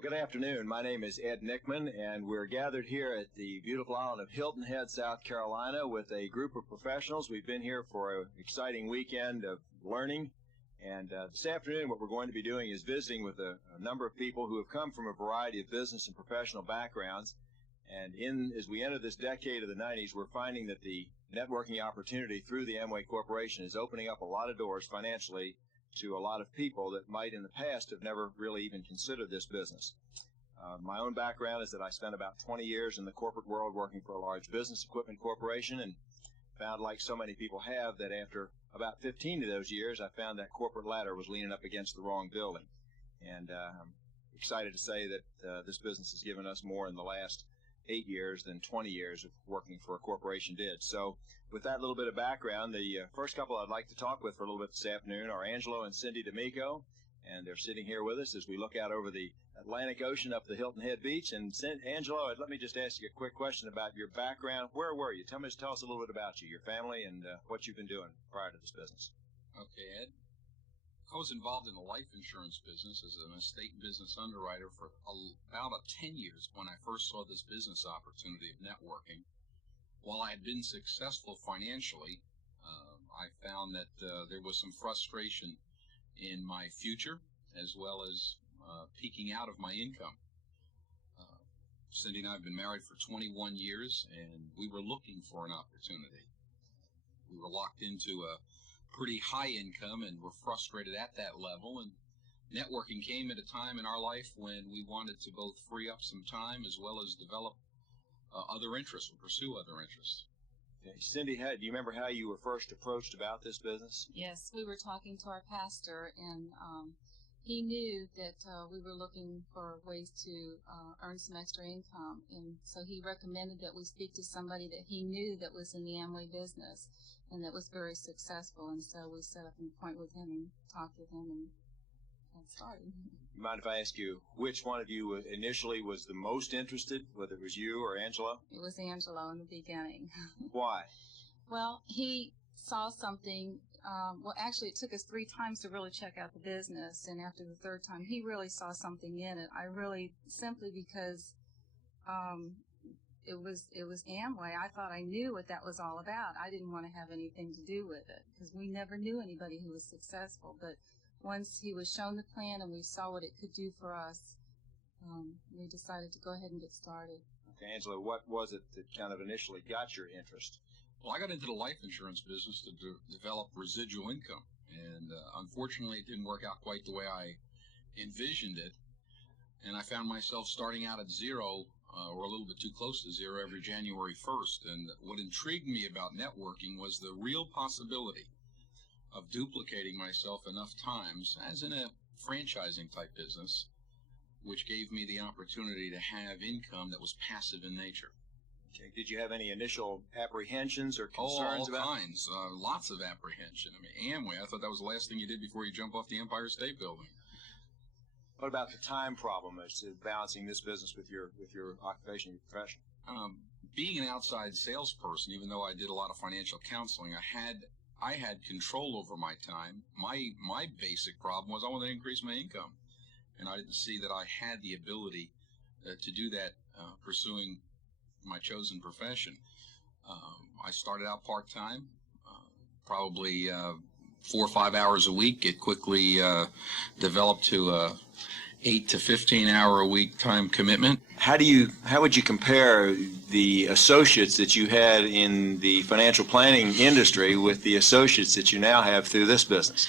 Well, good afternoon. My name is Ed Nickman, and we're gathered here at the beautiful island of Hilton Head, South Carolina, with a group of professionals. We've been here for an exciting weekend of learning, and this afternoon what we're going to be doing is visiting with a number of people who have come from a variety of business and professional backgrounds. And as we enter this decade of the 90s, we're finding that the networking opportunity through the Amway Corporation is opening up a lot of doors financially to a lot of people that might in the past have never really even considered this business. My own background is that I spent about 20 years in the corporate world working for a large business equipment corporation, and found, like so many people have, that after about 15 of those years, I found that corporate ladder was leaning up against the wrong building. And I'm excited to say that this business has given us more in the last 8 years than 20 years of working for a corporation did. So with that little bit of background, the first couple I'd like to talk with for a little bit this afternoon are Angelo and Cindy D'Amico, and they're sitting here with us as we look out over the Atlantic Ocean up the Hilton Head Beach. And Angelo, let me just ask you a quick question about your background. Where were you? Tell us a little bit about you, your family, and what you've been doing prior to this business. Okay, Ed. I was involved in the life insurance business as an estate business underwriter for about 10 years when I first saw this business opportunity of networking. While I had been successful financially, I found that there was some frustration in my future as well as peaking out of my income. Cindy and I have been married for 21 years, and we were looking for an opportunity. We were locked into a pretty high income and were frustrated at that level, and networking came at a time in our life when we wanted to both free up some time as well as develop other interests or pursue other interests. Okay. Cindy, do you remember how you were first approached about this business? Yes, we were talking to our pastor, and he knew that we were looking for ways to earn some extra income, and so he recommended that we speak to somebody that he knew that was in the Amway business and that was very successful. And so we set up an appointment with him and talked with him and got started. You mind if I ask you which one of you initially was the most interested, whether it was you or Angelo? It was Angelo in the beginning. Why? Well, he saw something. Well, actually, it took us 3 times to really check out the business, and after the 3rd time, he really saw something in it. Simply because it was Amway. I thought I knew what that was all about. I didn't want to have anything to do with it because we never knew anybody who was successful. But once he was shown the plan and we saw what it could do for us, we decided to go ahead and get started. Okay, Angela, what was it that kind of initially got your interest? Well, I got into the life insurance business to develop residual income, and unfortunately it didn't work out quite the way I envisioned it, and I found myself starting out at zero or a little bit too close to zero every January 1st. And what intrigued me about networking was the real possibility of duplicating myself enough times, as in a franchising type business, which gave me the opportunity to have income that was passive in nature. Okay. Did you have any initial apprehensions or concerns all kinds, lots of apprehension. I mean, Amway, I thought that was the last thing you did before you jump off the Empire State Building. What about the time problem as to balancing this business with your occupation, your profession? Being an outside salesperson, even though I did a lot of financial counseling, I had control over my time. My basic problem was I wanted to increase my income, and I didn't see that I had the ability to do that pursuing my chosen profession. I started out part-time, probably 4 or 5 hours a week. It quickly developed to a 8 to 15 hour a week time commitment. How would you compare the associates that you had in the financial planning industry with the associates that you now have through this business?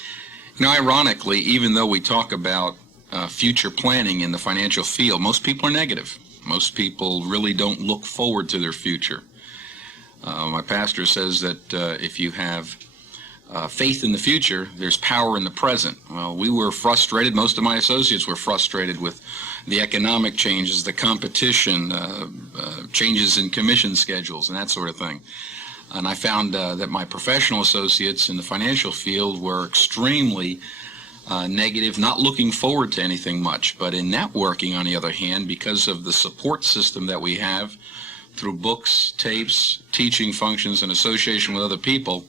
You know, ironically, even though we talk about future planning in the financial field, most people are negative. Most people really don't look forward to their future. My pastor says that if you have faith in the future, there's power in the present. Well, we were frustrated. Most of my associates were frustrated with the economic changes, the competition, changes in commission schedules, and that sort of thing. And I found that my professional associates in the financial field were extremely negative, not looking forward to anything much. But in networking, on the other hand, because of the support system that we have through books, tapes, teaching functions, and association with other people,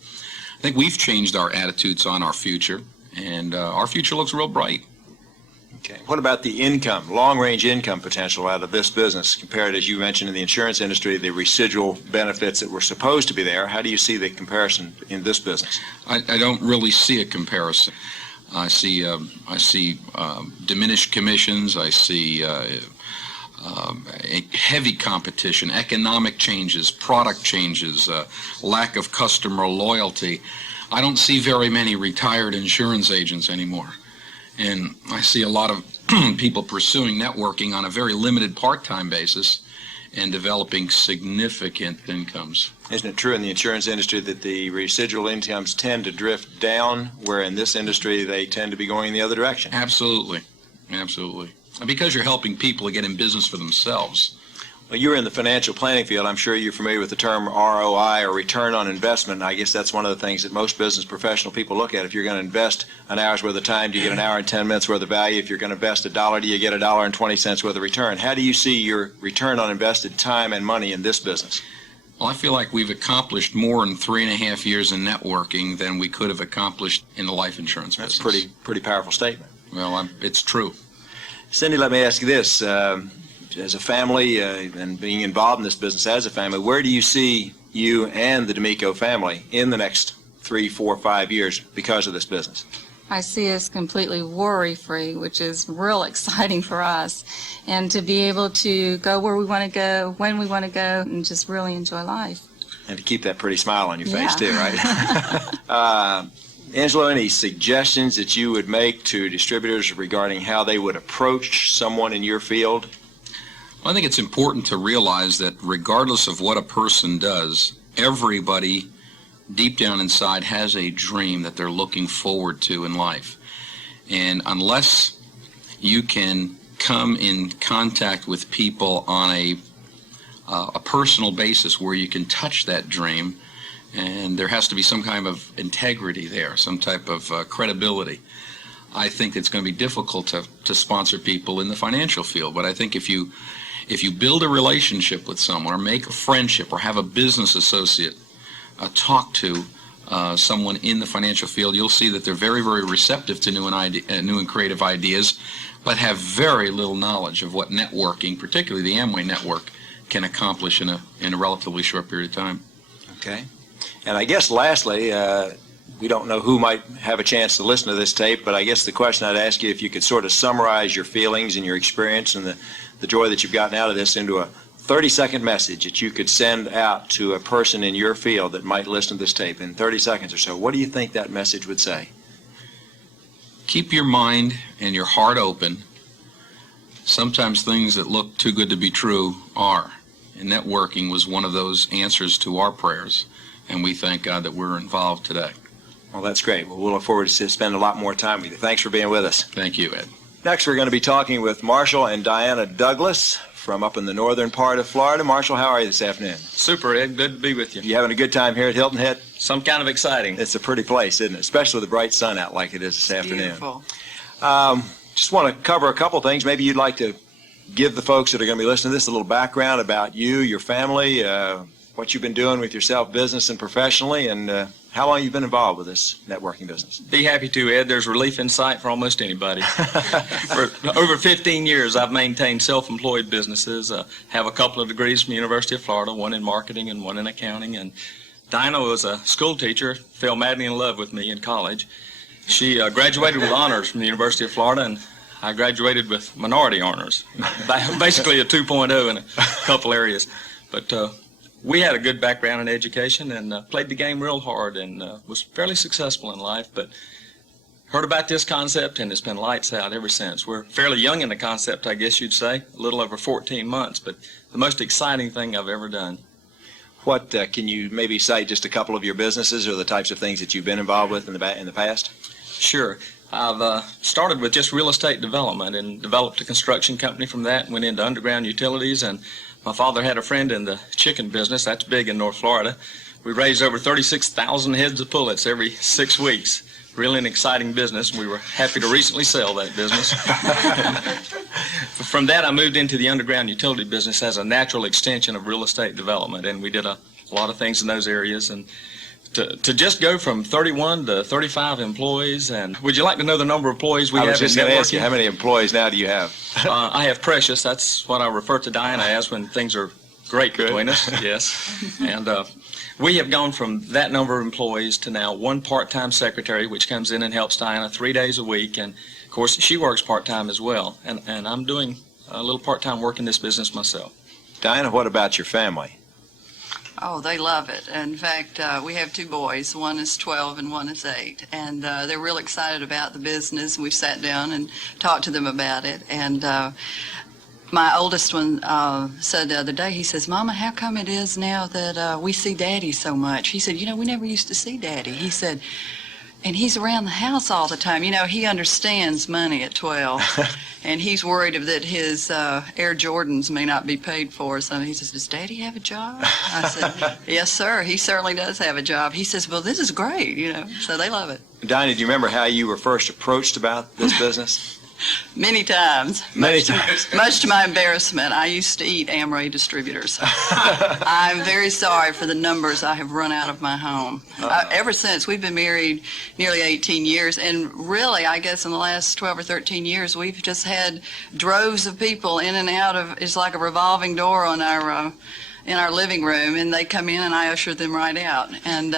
I think we've changed our attitudes on our future, and our future looks real bright. Okay. What about the income, long-range income potential out of this business compared, as you mentioned, in the insurance industry, the residual benefits that were supposed to be there? How do you see the comparison in this business? I don't really see a comparison. I see diminished commissions. I see a heavy competition, economic changes, product changes, lack of customer loyalty. I don't see very many retired insurance agents anymore. And I see a lot of people pursuing networking on a very limited part-time basis and developing significant incomes. Isn't it true in the insurance industry that the residual incomes tend to drift down, where in this industry they tend to be going the other direction? Absolutely. Absolutely. And because you're helping people to get in business for themselves. Well, you're in the financial planning field. I'm sure you're familiar with the term ROI, or return on investment. And I guess that's one of the things that most business professional people look at. If you're going to invest an hour's worth of time, do you get an hour and 10 minutes worth of value? If you're going to invest $1, do you get $1.20 worth of return? How do you see your return on invested time and money in this business? Well, I feel like we've accomplished more in 3.5 years in networking than we could have accomplished in the life insurance business. That's a pretty powerful statement. Well, it's true. Cindy, let me ask you this. As a family and being involved in this business as a family, where do you see you and the D'Amico family in the next 3, 4, 5 years because of this business? I see us completely worry-free, which is real exciting for us, and to be able to go where we want to go, when we want to go, and just really enjoy life. And to keep that pretty smile on your face, too, right? Angelo, any suggestions that you would make to distributors regarding how they would approach someone in your field? I think it's important to realize that regardless of what a person does, everybody deep down inside has a dream that they're looking forward to in life. And unless you can come in contact with people on a personal basis where you can touch that dream, and there has to be some kind of integrity there, some type of credibility, I think it's going to be difficult to sponsor people in the financial field. But I think if you build a relationship with someone, or make a friendship, or have a business associate talk to someone in the financial field, you'll see that they're very, very receptive to new and creative ideas, but have very little knowledge of what networking, particularly the Amway network, can accomplish in a relatively short period of time. Okay. And I guess lastly, we don't know who might have a chance to listen to this tape, but I guess the question I'd ask you, if you could sort of summarize your feelings and your experience and the joy that you've gotten out of this into a 30-second message that you could send out to a person in your field that might listen to this tape in 30 seconds or so, what do you think that message would say? Keep your mind and your heart open. Sometimes things that look too good to be true are. And networking was one of those answers to our prayers, and we thank God that we're involved today. Well, that's great. Well, we'll look forward to spending a lot more time with you. Thanks for being with us. Thank you, Ed. Next, we're going to be talking with Marshall and Diana Douglas from up in the northern part of Florida. Marshall, how are you this afternoon? Super, Ed. Good to be with you. You having a good time here at Hilton Head? Some kind of exciting. It's a pretty place, isn't it? Especially with the bright sun out like it is this afternoon. Beautiful. Just want to cover a couple things. Maybe you'd like to give the folks that are going to be listening to this a little background about you, your family, what you've been doing with yourself, business and professionally, and how long you've been involved with this networking business. Be happy to, Ed. There's relief in sight for almost anybody. For over 15 years, I've maintained self-employed businesses. Have a couple of degrees from the University of Florida, one in marketing and one in accounting. And Dinah was a school teacher, fell madly in love with me in college. She graduated with honors from the University of Florida, and I graduated with minority honors, basically a 2.0 in a couple areas. But we had a good background in education and played the game real hard and was fairly successful in life, but heard about this concept and it's been lights out ever since. We're fairly young in the concept, I guess you'd say, a little over 14 months, but the most exciting thing I've ever done. What can you maybe cite just a couple of your businesses or the types of things that you've been involved with in the past? Sure. I've started with just real estate development and developed a construction company from that, went into underground utilities, and my father had a friend in the chicken business. That's big in North Florida. We raised over 36,000 heads of pullets every 6 weeks. Really an exciting business. We were happy to recently sell that business. From that, I moved into the underground utility business as a natural extension of real estate development, and we did a lot of things in those areas. And to just go from 31 to 35 employees. And would you like to know the number of employees we have? I was just in going to ask networking? you, how many employees now do you have? I have Precious. That's what I refer to Diana as when things are great Good. between us. Yes. And we have gone from that number of employees to now one part-time secretary, which comes in and helps Diana 3 days a week. And, of course, she works part-time as well. And I'm doing a little part-time work in this business myself. Diana, what about your family? Oh, they love it. In fact, we have 2 boys. One is 12 and one is 8. And they're real excited about the business. We've sat down and talked to them about it. And my oldest one said the other day, he says, Mama, how come it is now that we see Daddy so much? He said, we never used to see Daddy. He said, and he's around the house all the time. He understands money at 12. And he's worried that his Air Jordans may not be paid for. So he says, does Daddy have a job? I said, yes, sir. He certainly does have a job. He says, well, this is great, So they love it. Diana, do you remember how you were first approached about this business? Many times. Many times. Much to my embarrassment, I used to eat Amway distributors. I'm very sorry for the numbers I have run out of my home. Ever since, we've been married nearly 18 years, and really, I guess in the last 12 or 13 years, we've just had droves of people in and out of, it's like a revolving door on in our living room, and they come in and I usher them right out. And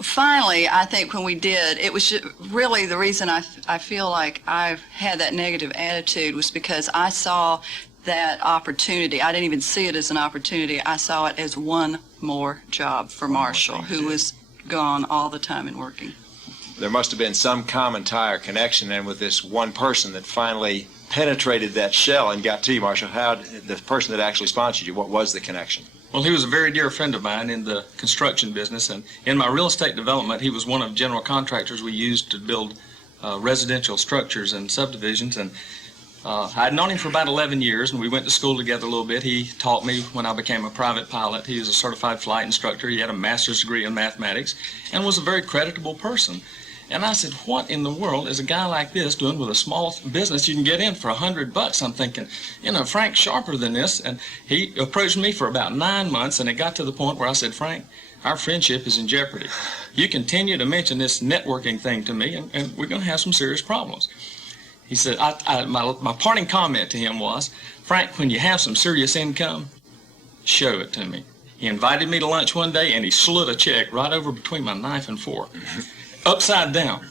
finally, I think when we did, it was really the reason I feel like I had that negative attitude was because I saw that opportunity. I didn't even see it as an opportunity. I saw it as one more job for Marshall, who was gone all the time and working. There must have been some common tie or connection then with this one person that finally penetrated that shell and got to you, Marshall. How the person that actually sponsored you, what was the connection? Well, he was a very dear friend of mine in the construction business, and in my real estate development, he was one of general contractors we used to build residential structures and subdivisions. And I'd known him for about 11 years, and we went to school together a little bit. He taught me when I became a private pilot. He was a certified flight instructor. He had a master's degree in mathematics and was a very creditable person. And I said, what in the world is a guy like this doing with a small business you can get in for $100? I'm thinking, Frank's sharper than this. And he approached me for about 9 months, and it got to the point where I said, Frank, our friendship is in jeopardy. You continue to mention this networking thing to me, and we're going to have some serious problems. He said, my parting comment to him was, Frank, when you have some serious income, show it to me. He invited me to lunch one day, and he slid a check right over between my knife and fork. Upside down.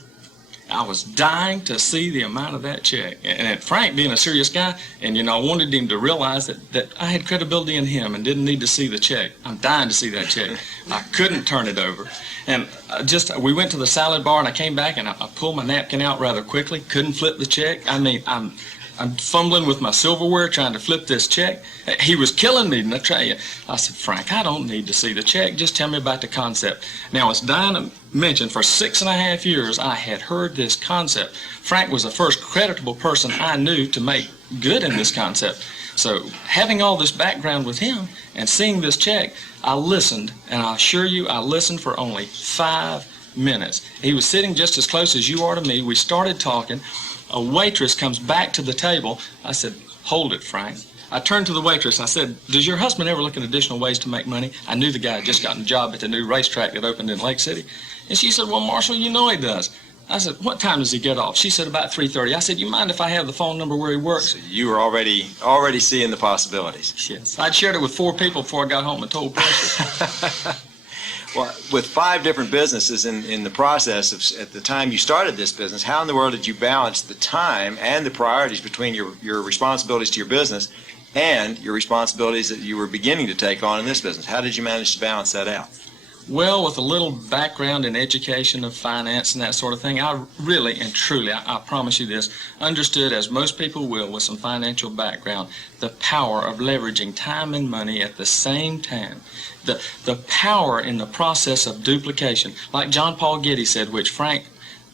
I was dying to see the amount of that check. And Frank, being a serious guy, and I wanted him to realize that I had credibility in him and didn't need to see the check. I'm dying to see that check. I couldn't turn it over. And we went to the salad bar, and I came back, and I pulled my napkin out rather quickly, couldn't flip the check. I mean, I'm fumbling with my silverware trying to flip this check. He was killing me, and I tell you, I said, Frank, I don't need to see the check. Just tell me about the concept. Now, as Diana mentioned, for 6.5 years, I had heard this concept. Frank was the first creditable person I knew to make good in this concept. So having all this background with him and seeing this check, I listened, and I assure you, I listened for only 5 minutes. He was sitting just as close as you are to me. We started talking. A waitress comes back to the table. I said, hold it, Frank. I turned to the waitress and I said, does your husband ever look at additional ways to make money? I knew the guy had just gotten a job at the new racetrack that opened in Lake City. And she said, well, Marshall, he does. I said, what time does he get off? She said, about 3:30. I said, you mind if I have the phone number where he works? So you were already seeing the possibilities. Yes. I'd shared it with 4 people before I got home and told Precious. Well, with 5 different businesses in the process of, at the time you started this business, how in the world did you balance the time and the priorities between your responsibilities to your business and your responsibilities that you were beginning to take on in this business? How did you manage to balance that out? Well, with a little background in education of finance and that sort of thing, I really and truly, I promise you this, understood, as most people will with some financial background, the power of leveraging time and money at the same time. The power in the process of duplication. Like John Paul Getty said, which Frank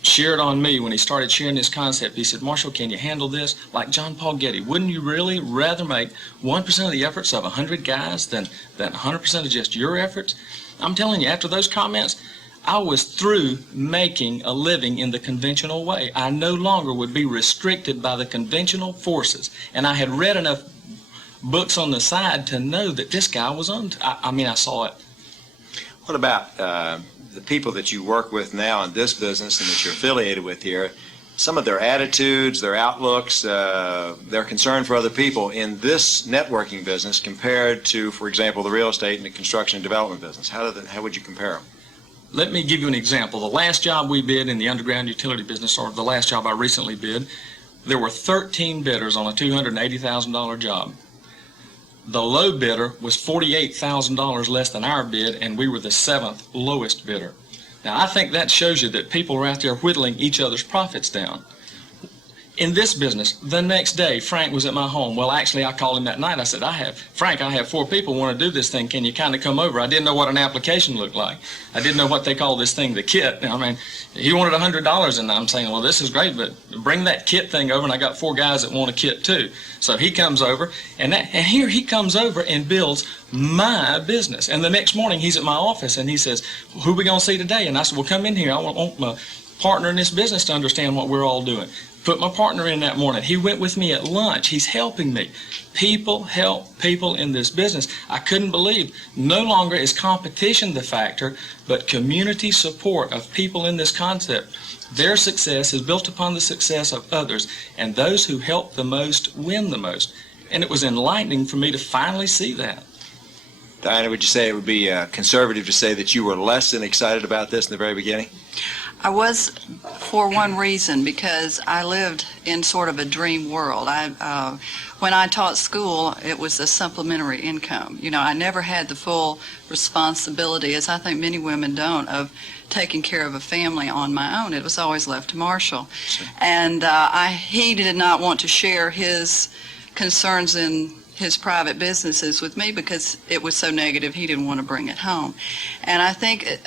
shared on me when he started sharing this concept. He said, Marshall, can you handle this? Like John Paul Getty, wouldn't you really rather make 1% of the efforts of 100 guys than 100% of just your efforts? I'm telling you, after those comments, I was through making a living in the conventional way. I no longer would be restricted by the conventional forces. And I had read enough books on the side to know that this guy was I saw it What about the people that you work with now in this business and that you're affiliated with here? Some of their attitudes, their outlooks, their concern for other people in this networking business compared to, for example, the real estate and the construction and development business. How would you compare them? Let me give you an example. The last job we bid in the underground utility business, or the last job I recently bid, there were 13 bidders on a $280,000 job. The low bidder was $48,000 less than our bid, and we were the 7th lowest bidder. Now, I think that shows you that people are out there whittling each other's profits down. In this business, the next day, Frank was at my home. Well, actually, I called him that night. I said, Frank, I have 4 people want to do this thing. Can you kind of come over? I didn't know what an application looked like. I didn't know what they call this thing, the kit. I mean, he wanted $100, and I'm saying, well, this is great, but bring that kit thing over, and I got 4 guys that want a kit too. So he comes over, and here he comes over and builds my business. And the next morning, he's at my office, and he says, who are we going to see today? And I said, well, come in here. I want my partner in this business to understand what we're all doing. Put my partner in that morning. He went with me at lunch. He's helping me. People help people in this business. I couldn't believe no longer is competition the factor, but community support of people in this concept. Their success is built upon the success of others, and those who help the most win the most. And it was enlightening for me to finally see that. Diana, would you say it would be conservative to say that you were less than excited about this in the very beginning? I was, for one reason, because I lived in sort of a dream world. When I taught school, it was a supplementary income. You know, I never had the full responsibility, as I think many women don't, of taking care of a family on my own. It was always left to Marshall. Sure. And he did not want to share his concerns in his private businesses with me because it was so negative he didn't want to bring it home. And I think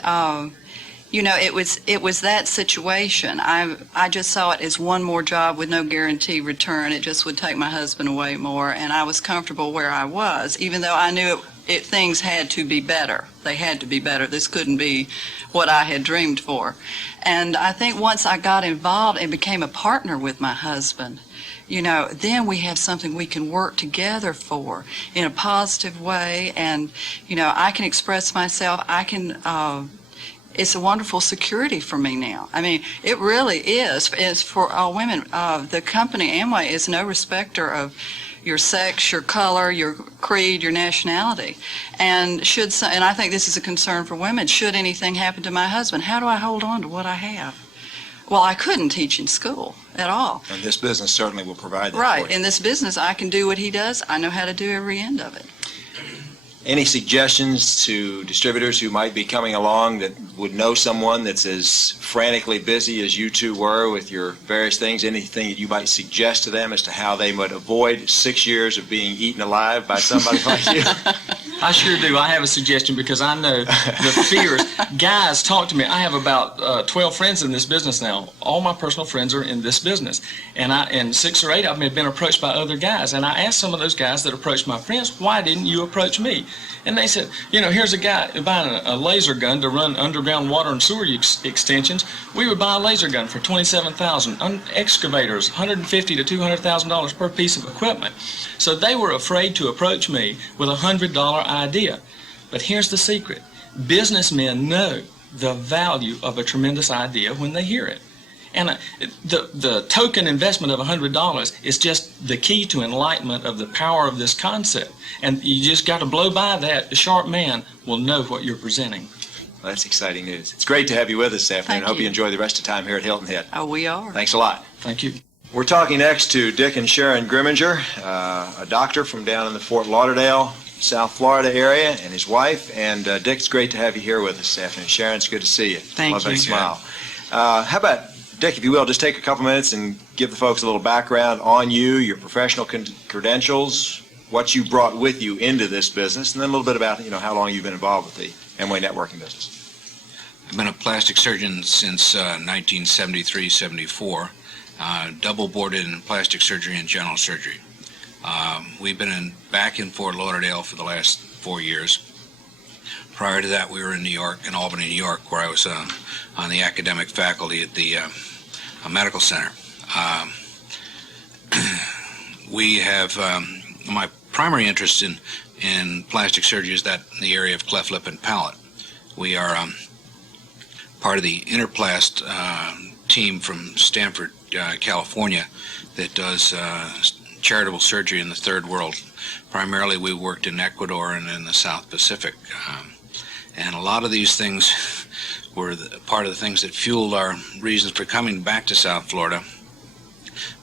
you know, it was that situation. I just saw it as one more job with no guaranteed return. It just would take my husband away more, and I was comfortable where I was, even though I knew things had to be better. They had to be better. This couldn't be what I had dreamed for. And I think once I got involved and became a partner with my husband, you know, then we have something we can work together for in a positive way, and, you know, I can express myself. I can it's a wonderful security for me now. I mean, it really is. It's for all women. The company Amway is no respecter of your sex, your color, your creed, your nationality. And I think this is a concern for women. Should anything happen to my husband, how do I hold on to what I have? Well, I couldn't teach in school at all. And this business certainly will provide that. Right. For you. In this business, I can do what he does. I know how to do every end of it. Any suggestions to distributors who might be coming along that would know someone that's as frantically busy as you two were with your various things? Anything that you might suggest to them as to how they would avoid 6 years of being eaten alive by somebody like you? I sure do. I have a suggestion because I know the fears. Guys, talk to me. I have about 12 friends in this business now. All my personal friends are in this business. And 6 or 8 of them have been approached by other guys. And I asked some of those guys that approached my friends, why didn't you approach me? And they said, you know, here's a guy buying a laser gun to run underground water and sewer extensions. We would buy a laser gun for $27,000. Excavators, $150,000 to $200,000 per piece of equipment. So they were afraid to approach me with a $100 idea. But here's the secret. Businessmen know the value of a tremendous idea when they hear it. And the token investment of $100 is just the key to enlightenment of the power of this concept. And you just got to blow by that. The sharp man will know what you're presenting. Well, that's exciting news. It's great to have you with us this afternoon. I hope you enjoy the rest of the time here at Hilton Head. Oh, we are. Thanks a lot. Thank you. We're talking next to Dick and Sharon Grimminger, a doctor from down in the Fort Lauderdale, South Florida area, and his wife. And Dick, it's great to have you here with us this afternoon. Sharon, it's good to see you. Thank Love you. that smile. How about, Dick, if you will, just take a couple minutes and give the folks a little background on you, your professional credentials, what you brought with you into this business, and then a little bit about, you know, how long you've been involved with the Amway networking business. I've been a plastic surgeon since 1973-74, double boarded in plastic surgery and general surgery. We've been back in Fort Lauderdale for the last 4 years. Prior to that, we were in New York, in Albany, New York, where I was on the academic faculty at the medical center. We have, my primary interest in plastic surgery is that in the area of cleft lip and palate. We are part of the Interplast team from Stanford, California, that does charitable surgery in the third world. Primarily, we worked in Ecuador and in the South Pacific. And a lot of these things were part of the things that fueled our reasons for coming back to South Florida,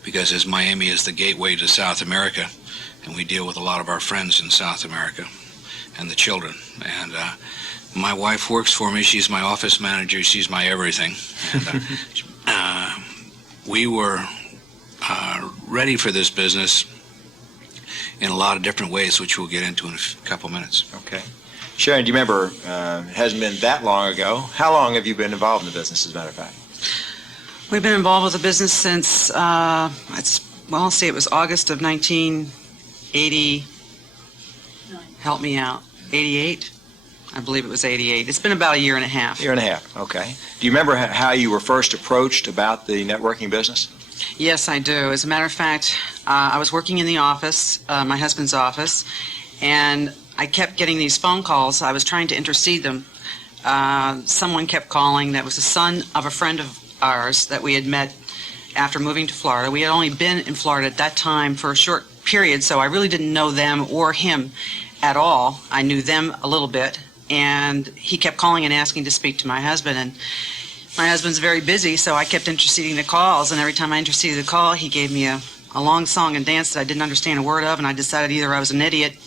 because as Miami is the gateway to South America, and we deal with a lot of our friends in South America and the children. And my wife works for me. She's my office manager. She's my everything. And we were ready for this business in a lot of different ways, which we'll get into in a couple minutes. Okay. Sharon, do you remember, it hasn't been that long ago, how long have you been involved in the business, as a matter of fact? We've been involved with the business since, it was August of 1980. Help me out. 88? I believe it was 88. It's been about a year and a half. Year and a half, okay. Do you remember how you were first approached about the networking business? Yes, I do. As a matter of fact, I was working in the office, my husband's office, and I kept getting these phone calls. I was trying to intercede them. Someone kept calling that was the son of a friend of ours that we had met after moving to Florida. We had only been in Florida at that time for a short period, so I really didn't know them or him at all. I knew them a little bit, and he kept calling and asking to speak to my husband, and my husband's very busy, so I kept interceding the calls, and every time I interceded the call, he gave me a long song and dance that I didn't understand a word of, and I decided either I was an idiot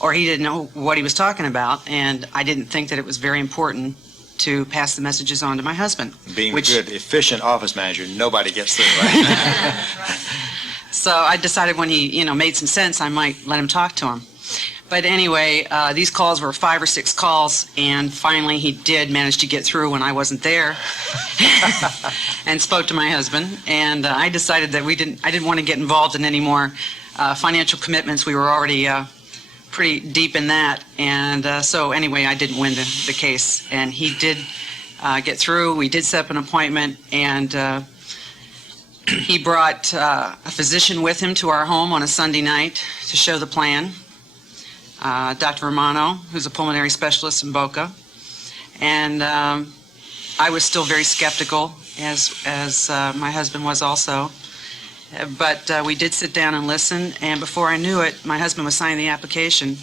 or he didn't know what he was talking about, and I didn't think that it was very important to pass the messages on to my husband. Being a good, efficient office manager, nobody gets through, right? So I decided when he, made some sense, I might let him talk to him. But anyway, these calls were 5 or 6 calls, and finally he did manage to get through when I wasn't there, and spoke to my husband. And I decided that I didn't want to get involved in any more financial commitments. We were already pretty deep in that, and so anyway, I didn't win the case, and he did get through. We did set up an appointment, and he brought a physician with him to our home on a Sunday night to show the plan. Dr. Romano, who's a pulmonary specialist in Boca, and I was still very skeptical, as my husband was also. But we did sit down and listen, and before I knew it, my husband was signing the application.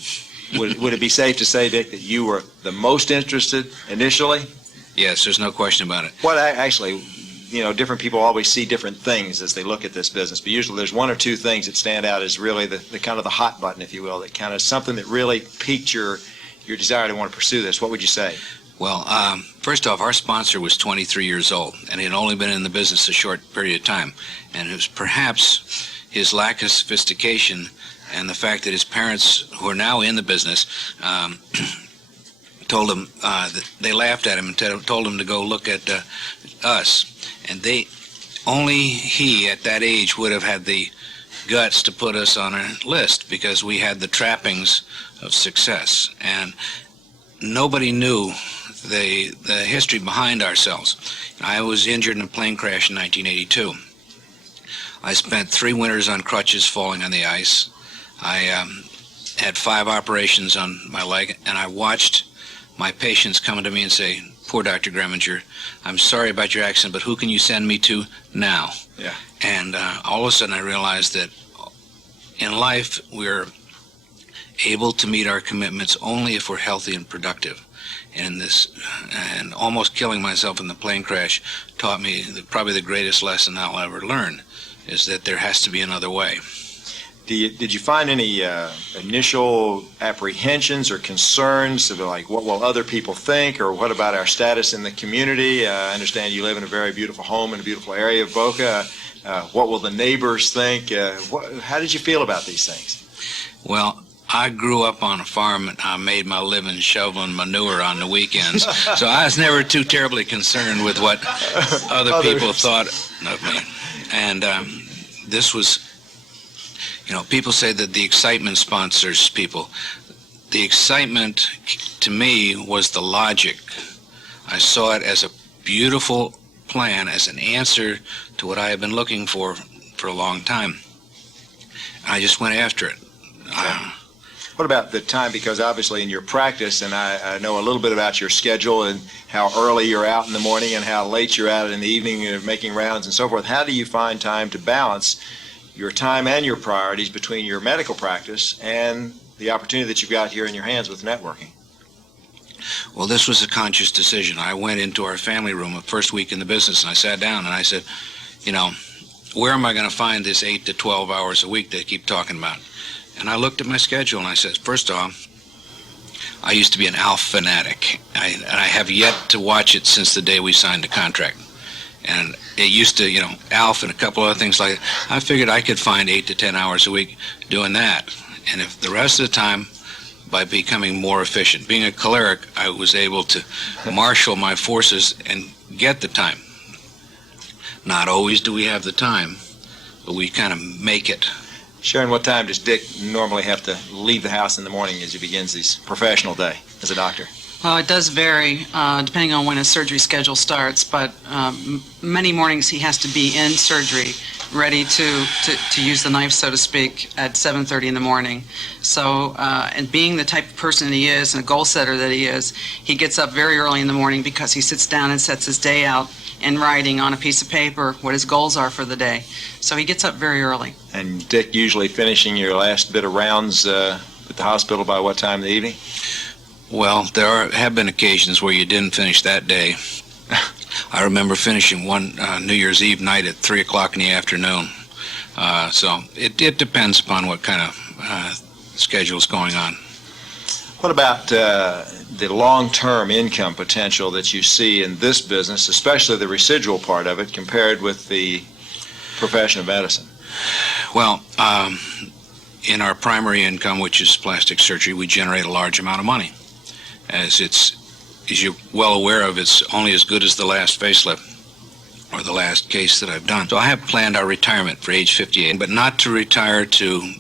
Would it be safe to say, Dick, that you were the most interested initially? Yes, there's no question about it. Well, actually, different people always see different things as they look at this business, but usually there's one or two things that stand out as really the kind of the hot button, if you will, that kind of something that really piqued your desire to want to pursue this. What would you say? Well, first off, our sponsor was 23 years old, and he had only been in the business a short period of time. And it was perhaps his lack of sophistication and the fact that his parents, who are now in the business, told him, that they laughed at him and told him to go look at us. And only he at that age would have had the guts to put us on a list, because we had the trappings of success. And nobody knew the history behind ourselves. I was injured in a plane crash in 1982. I spent 3 winters on crutches falling on the ice. I had 5 operations on my leg, and I watched my patients come to me and say, "Poor Dr. Greminger, I'm sorry about your accident, but who can you send me to now?" Yeah. And all of a sudden I realized that in life we're able to meet our commitments only if we're healthy and productive. And almost killing myself in the plane crash taught me probably the greatest lesson I'll ever learn, is that there has to be another way. Did you find any initial apprehensions or concerns of like, what will other people think, or what about our status in the community? I understand you live in a very beautiful home in a beautiful area of Boca. What will the neighbors think? How did you feel about these things? Well, I grew up on a farm, and I made my living shoveling manure on the weekends, so I was never too terribly concerned with what other people thought of me. And this was, people say that the excitement sponsors people. The excitement, to me, was the logic. I saw it as a beautiful plan, as an answer to what I had been looking for a long time. I just went after it. What about the time? Because obviously in your practice, and I know a little bit about your schedule and how early you're out in the morning and how late you're out in the evening making rounds and so forth. How do you find time to balance your time and your priorities between your medical practice and the opportunity that you've got here in your hands with networking? Well, this was a conscious decision. I went into our family room the first week in the business, and I sat down and I said, you know, where am I going to find this 8 to 12 hours a week they keep talking about? And I looked at my schedule and I said, first off, I used to be an Alf fanatic. And I have yet to watch it since the day we signed the contract. And it used to, you know, Alf and a couple other things like that. I figured I could find 8 to 10 hours a week doing that. And if the rest of the time, by becoming more efficient. Being a cleric, I was able to marshal my forces and get the time. Not always do we have the time, but we kind of make it. Sharon, what time does Dick normally have to leave the house in the morning as he begins his professional day as a doctor? Well, it does vary depending on when his surgery schedule starts, but many mornings he has to be in surgery, ready to use the knife, so to speak, at 7:30 in the morning. So, and being the type of person that he is and a goal setter that he is, he gets up very early in the morning because he sits down and sets his day out in writing on a piece of paper what his goals are for the day. So he gets up very early. And Dick, usually finishing your last bit of rounds at the hospital by what time in the evening? Well, there have been occasions where you didn't finish that day. I remember finishing one New Year's Eve night at 3 o'clock in the afternoon. So it depends upon what kind of schedule is going on. What about the long-term income potential that you see in this business, especially the residual part of it, compared with the profession of medicine? Well, in our primary income, which is plastic surgery, we generate a large amount of money. As you're well aware of, it's only as good as the last facelift or the last case that I've done. So I have planned our retirement for age 58, but not to retire to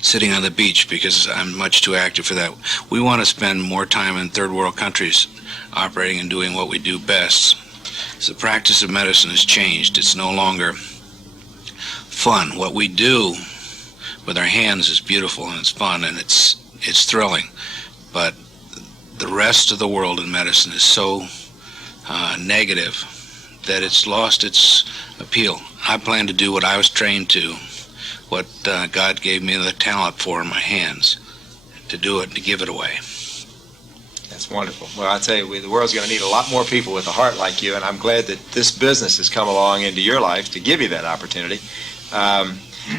sitting on the beach, because I'm much too active for that. We want to spend more time in third world countries operating and doing what we do best. So the practice of medicine has changed. It's no longer fun. What we do with our hands is beautiful and it's fun and it's thrilling. But the rest of the world in medicine is so negative that it's lost its appeal. I plan to do what I was trained to, what God gave me the talent for in my hands, to do it and to give it away. That's wonderful. Well, I tell you, the world's going to need a lot more people with a heart like you, and I'm glad that this business has come along into your life to give you that opportunity.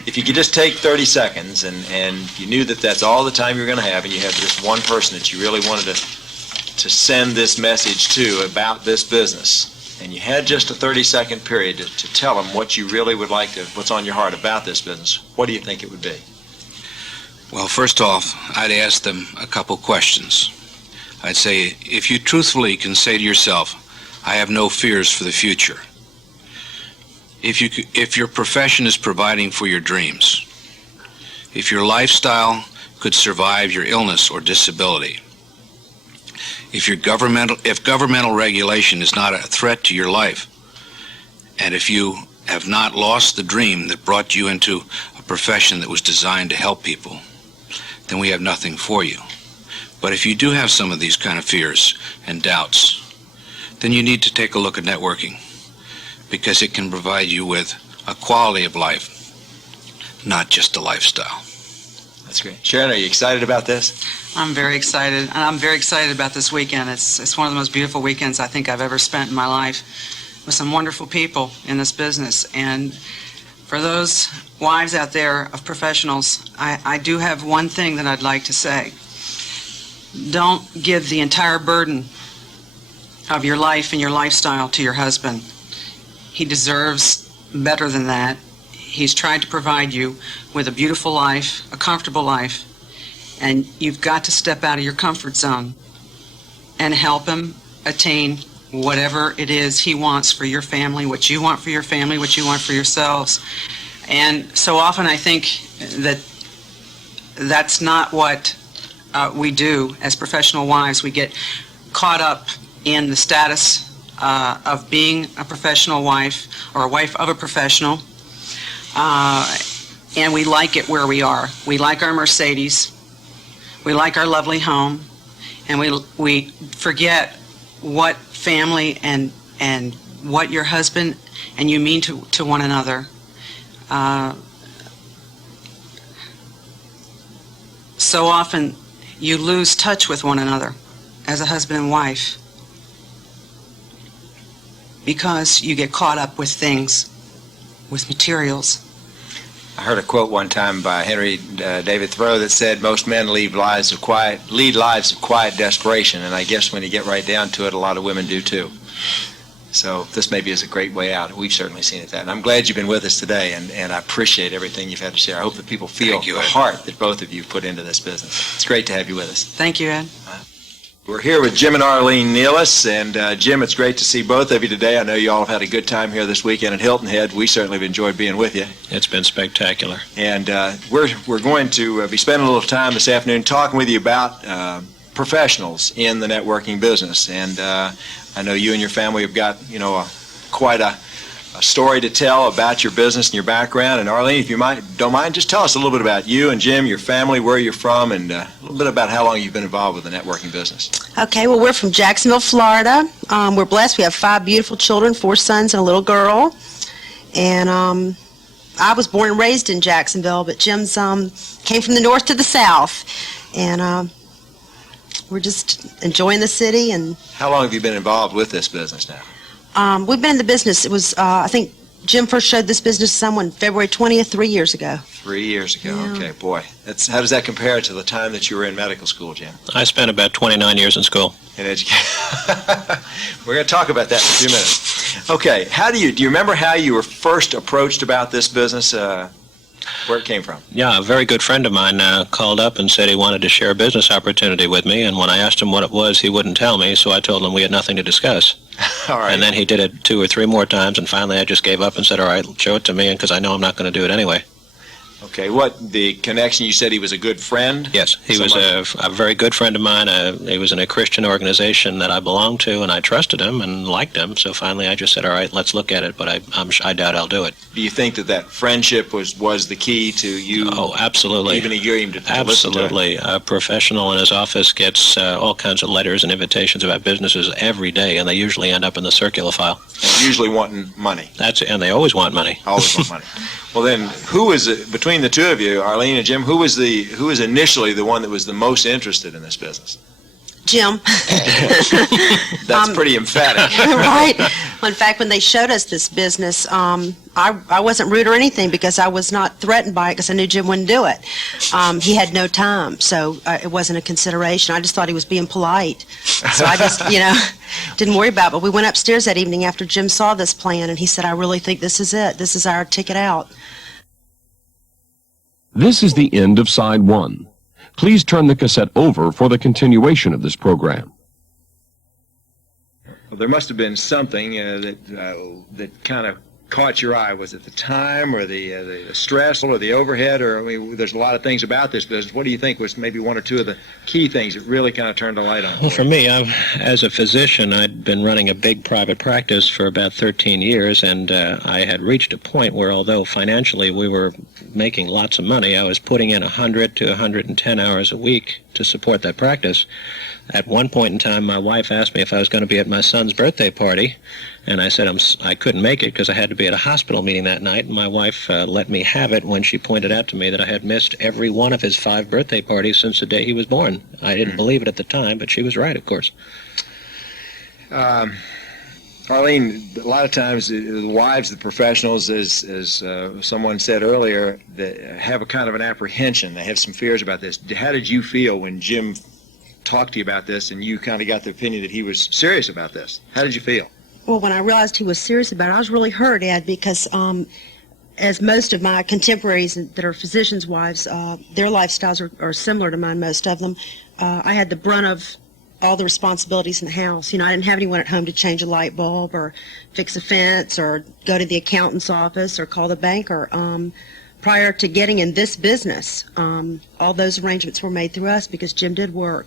If you could just take 30 seconds and you knew that that's all the time you're going to have, and you had just one person that you really wanted to send this message to about this business, and you had just a 30-second period to tell them what you really would like to, what's on your heart about this business, what do you think it would be? Well, first off, I'd ask them a couple questions. I'd say, if you truthfully can say to yourself, I have no fears for the future. If your profession is providing for your dreams, if your lifestyle could survive your illness or disability, if governmental regulation is not a threat to your life, and if you have not lost the dream that brought you into a profession that was designed to help people, then we have nothing for you. But if you do have some of these kind of fears and doubts, then you need to take a look at networking, because it can provide you with a quality of life, not just a lifestyle. That's great. Sharon, are you excited about this? I'm very excited, and I'm very excited about this weekend. It's one of the most beautiful weekends I think I've ever spent in my life, with some wonderful people in this business. And for those wives out there of professionals, I do have one thing that I'd like to say. Don't give the entire burden of your life and your lifestyle to your husband. He deserves better than that. He's tried to provide you with a beautiful life, a comfortable life, and you've got to step out of your comfort zone and help him attain whatever it is he wants for your family, what you want for your family, what you want for yourselves. And so often I think that that's not what we do as professional wives. We get caught up in the status of being a professional wife or a wife of a professional. and we like it where we are. We like our Mercedes. We like our lovely home, and we forget what family and what your husband and you mean to one another. So often you lose touch with one another as a husband and wife because you get caught up with things, with materials. I heard a quote one time by Henry David Thoreau that said, most men lead lives of quiet desperation, and I guess when you get right down to it, a lot of women do too. So this maybe is a great way out. We've certainly seen it that. And I'm glad you've been with us today, and I appreciate everything you've had to share. I hope that people feel the heart that both of you put into this business. It's great to have you with us. Thank you, Ed. We're here with Jim and Arlene Nealis, and Jim, it's great to see both of you today. I know you all have had a good time here this weekend at Hilton Head. We certainly have enjoyed being with you. It's been spectacular. And we're going to be spending a little time this afternoon talking with you about professionals in the networking business. And I know you and your family have got, quite a story to tell about your business and your background. And Arlene, if you don't mind, just tell us a little bit about you and Jim, your family, where you're from, and a little bit about how long you've been involved with the networking business. Okay, well, we're from Jacksonville, Florida. We're blessed. We have 5 beautiful children, 4 sons and a little girl. And I was born and raised in Jacksonville, but Jim's came from the north to the south. And we're just enjoying the city. And how long have you been involved with this business now? We've been in the business. It was, I think, Jim first showed this business to someone February 20th, 3 years ago. 3 years ago. Yeah. Okay, boy. How does that compare to the time that you were in medical school, Jim? I spent about 29 years in school. In education. We're going to talk about that in a few minutes. Okay, do you remember how you were first approached about this business? Where it came from? Yeah, a very good friend of mine called up and said he wanted to share a business opportunity with me, and when I asked him what it was, he wouldn't tell me, so I told him we had nothing to discuss. All right. And then he did it 2 or 3 more times, and finally I just gave up and said, all right, show it to me, because I know I'm not going to do it anyway. Okay, the connection, you said he was a good friend? Yes, he was a very good friend of mine. He was in a Christian organization that I belonged to, and I trusted him and liked him, so finally I just said, all right, let's look at it, but I doubt I'll do it. Do you think that friendship was the key to you? Oh, absolutely. Even agreeing to absolutely. Listen to it? A professional in his office gets all kinds of letters and invitations about businesses every day, and they usually end up in the circular file. And usually wanting money. And they always want money. Always want money. Well, then, who is it, between the two of you, Arlene and Jim, who was initially the one that was the most interested in this business? Jim. That's pretty emphatic. Right. Well, in fact, when they showed us this business, I wasn't rude or anything because I was not threatened by it because I knew Jim wouldn't do it. He had no time, so it wasn't a consideration. I just thought he was being polite. So I just, didn't worry about it. But we went upstairs that evening after Jim saw this plan, and he said, I really think this is it. This is our ticket out. This is the end of side 1. Please turn the cassette over for the continuation of this program. Well, there must have been something that kind of caught your eye. Was it the time or the stress or the overhead? Or, there's a lot of things about this business. What do you think was maybe 1 or 2 of the key things that really kind of turned a light on? Well, for me, as a physician, I'd been running a big private practice for about 13 years, and I had reached a point where, although financially we were making lots of money, I was putting in 100 to 110 hours a week to support that practice. At one point in time, my wife asked me if I was going to be at my son's birthday party, and I said I couldn't make it because I had to be at a hospital meeting that night, and my wife let me have it when she pointed out to me that I had missed every one of his 5 birthday parties since the day he was born. I didn't believe it at the time, but she was right, of course. Arlene, a lot of times the wives of the professionals, as someone said earlier, that have a kind of an apprehension. They have some fears about this. How did you feel when Jim talked to you about this and you kind of got the opinion that he was serious about this? How did you feel? Well, when I realized he was serious about it, I was really hurt, Ed, because as most of my contemporaries that are physicians' wives, their lifestyles are similar to mine, most of them. I had the brunt of all the responsibilities in the house. I didn't have anyone at home to change a light bulb or fix a fence or go to the accountant's office or call the banker. Prior to getting in this business, all those arrangements were made through us because Jim did work.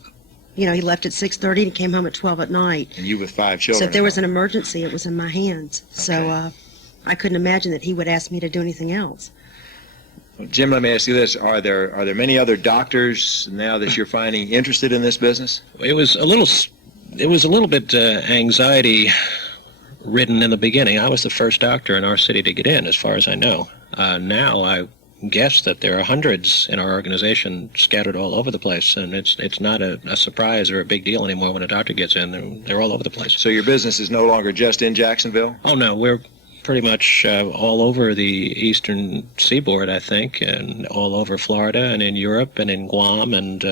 He left at 6:30 and came home at 12 at night. And you with 5 children. So if there was an emergency, it was in my hands. Okay. So I couldn't imagine that he would ask me to do anything else. Jim, let me ask you this: Are there many other doctors now that you're finding interested in this business? It was a little bit anxiety ridden in the beginning. I was the first doctor in our city to get in, as far as I know. Now I guess that there are hundreds in our organization scattered all over the place, and it's not a surprise or a big deal anymore when a doctor gets in. They're all over the place. So your business is no longer just in Jacksonville? Oh, no, we're pretty much all over the eastern seaboard, I think, and all over Florida and in Europe and in Guam and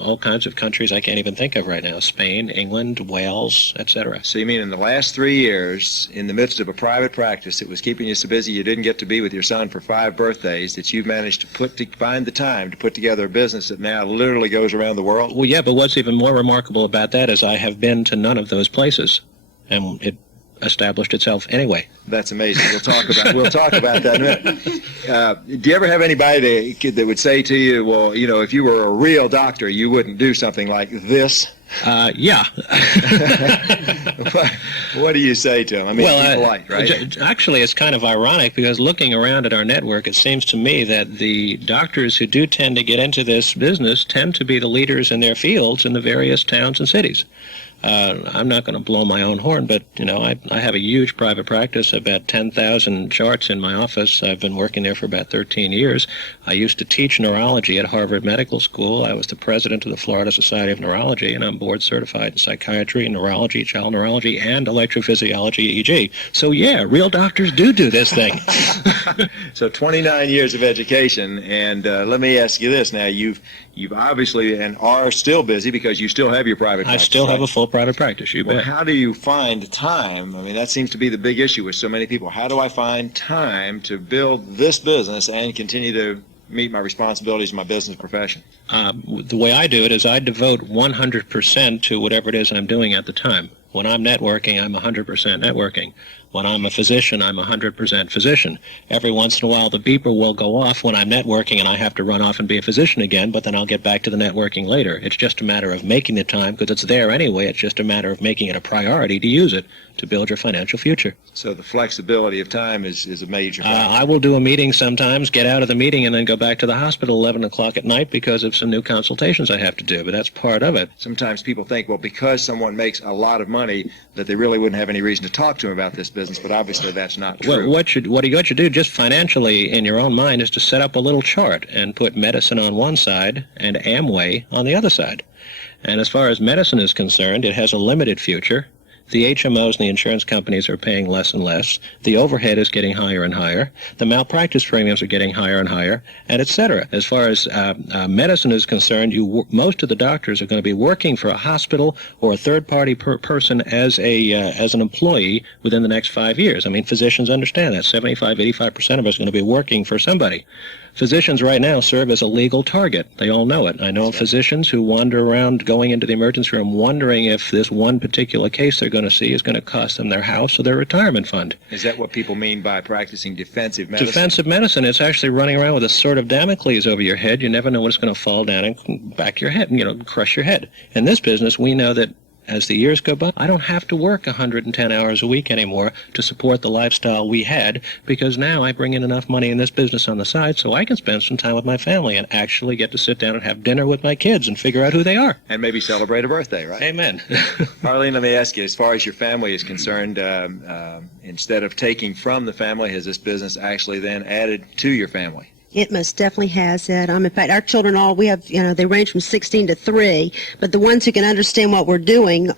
all kinds of countries I can't even think of right now. Spain, England, Wales, etc. So you mean in the last 3 years, in the midst of a private practice that was keeping you so busy you didn't get to be with your son for 5 birthdays, that you've managed to find the time to put together a business that now literally goes around the world? Well, yeah, but what's even more remarkable about that is I have been to none of those places, and it established itself anyway. That's amazing. We'll talk about that in a minute. Do you ever have anybody that would say to you, well, you know, if you were a real doctor, you wouldn't do something like this? Yeah. What do you say to them? I mean, well, be polite, right? Actually, it's kind of ironic because looking around at our network, it seems to me that the doctors who do tend to get into this business tend to be the leaders in their fields in the various towns and cities. I'm not going to blow my own horn, but, you know, I have a huge private practice, about 10,000 charts in my office. I've been working there for about 13 years. I used to teach neurology at Harvard Medical School. I was the president of the Florida Society of Neurology, and I'm board certified in psychiatry, neurology, child neurology, and electrophysiology, EEG. So, yeah, real doctors do this thing. So 29 years of education, and let me ask you this. Now, you've obviously and are still busy because you still have your private practice. I still have right? a full private practice, you Well, bet. how do you find time? I mean, that seems to be the big issue with so many people. How do I find time to build this business and continue to meet my responsibilities in my business profession? The way I do it is I devote 100% to whatever it is I'm doing at the time. When I'm networking, I'm 100% networking. When I'm a physician, I'm 100% physician. Every once in a while, the beeper will go off when I'm networking and I have to run off and be a physician again, but then I'll get back to the networking later. It's just a matter of making the time because it's there anyway. It's just a matter of making it a priority to use it to build your financial future. So the flexibility of time is a major factor. I will do a meeting sometimes, get out of the meeting, and then go back to the hospital 11 o'clock at night because of some new consultations I have to do, but that's part of it. Sometimes people think, well, because someone makes a lot of money, that they really wouldn't have any reason to talk to him about this business, but obviously that's not true. Well, what you do just financially in your own mind is to set up a little chart and put medicine on one side and Amway on the other side. And as far as medicine is concerned, it has a limited future. The HMOs and the insurance companies are paying less and less. The overhead is getting higher and higher. The malpractice premiums are getting higher and higher, and et cetera. As far as medicine is concerned, most of the doctors are going to be working for a hospital or a third-party person as an employee within the next 5 years. I mean, physicians understand that. 75-85% of us are going to be working for somebody. Physicians right now serve as a legal target. They all know it. I know of physicians who wander around going into the emergency room wondering if this one particular case they're going to see is going to cost them their house or their retirement fund. Is that what people mean by practicing defensive medicine? Defensive medicine is actually running around with a sword of Damocles over your head. You never know when it's going to fall down and back your head, crush your head. In this business, we know that as the years go by, I don't have to work 110 hours a week anymore to support the lifestyle we had because now I bring in enough money in this business on the side so I can spend some time with my family and actually get to sit down and have dinner with my kids and figure out who they are. And maybe celebrate a birthday, right? Amen. Arlene, let me ask you, as far as your family is concerned, instead of taking from the family, has this business actually then added to your family? It most definitely has, Ed. In fact, our children we have, they range from 16 to 3, but the ones who can understand what we're doing,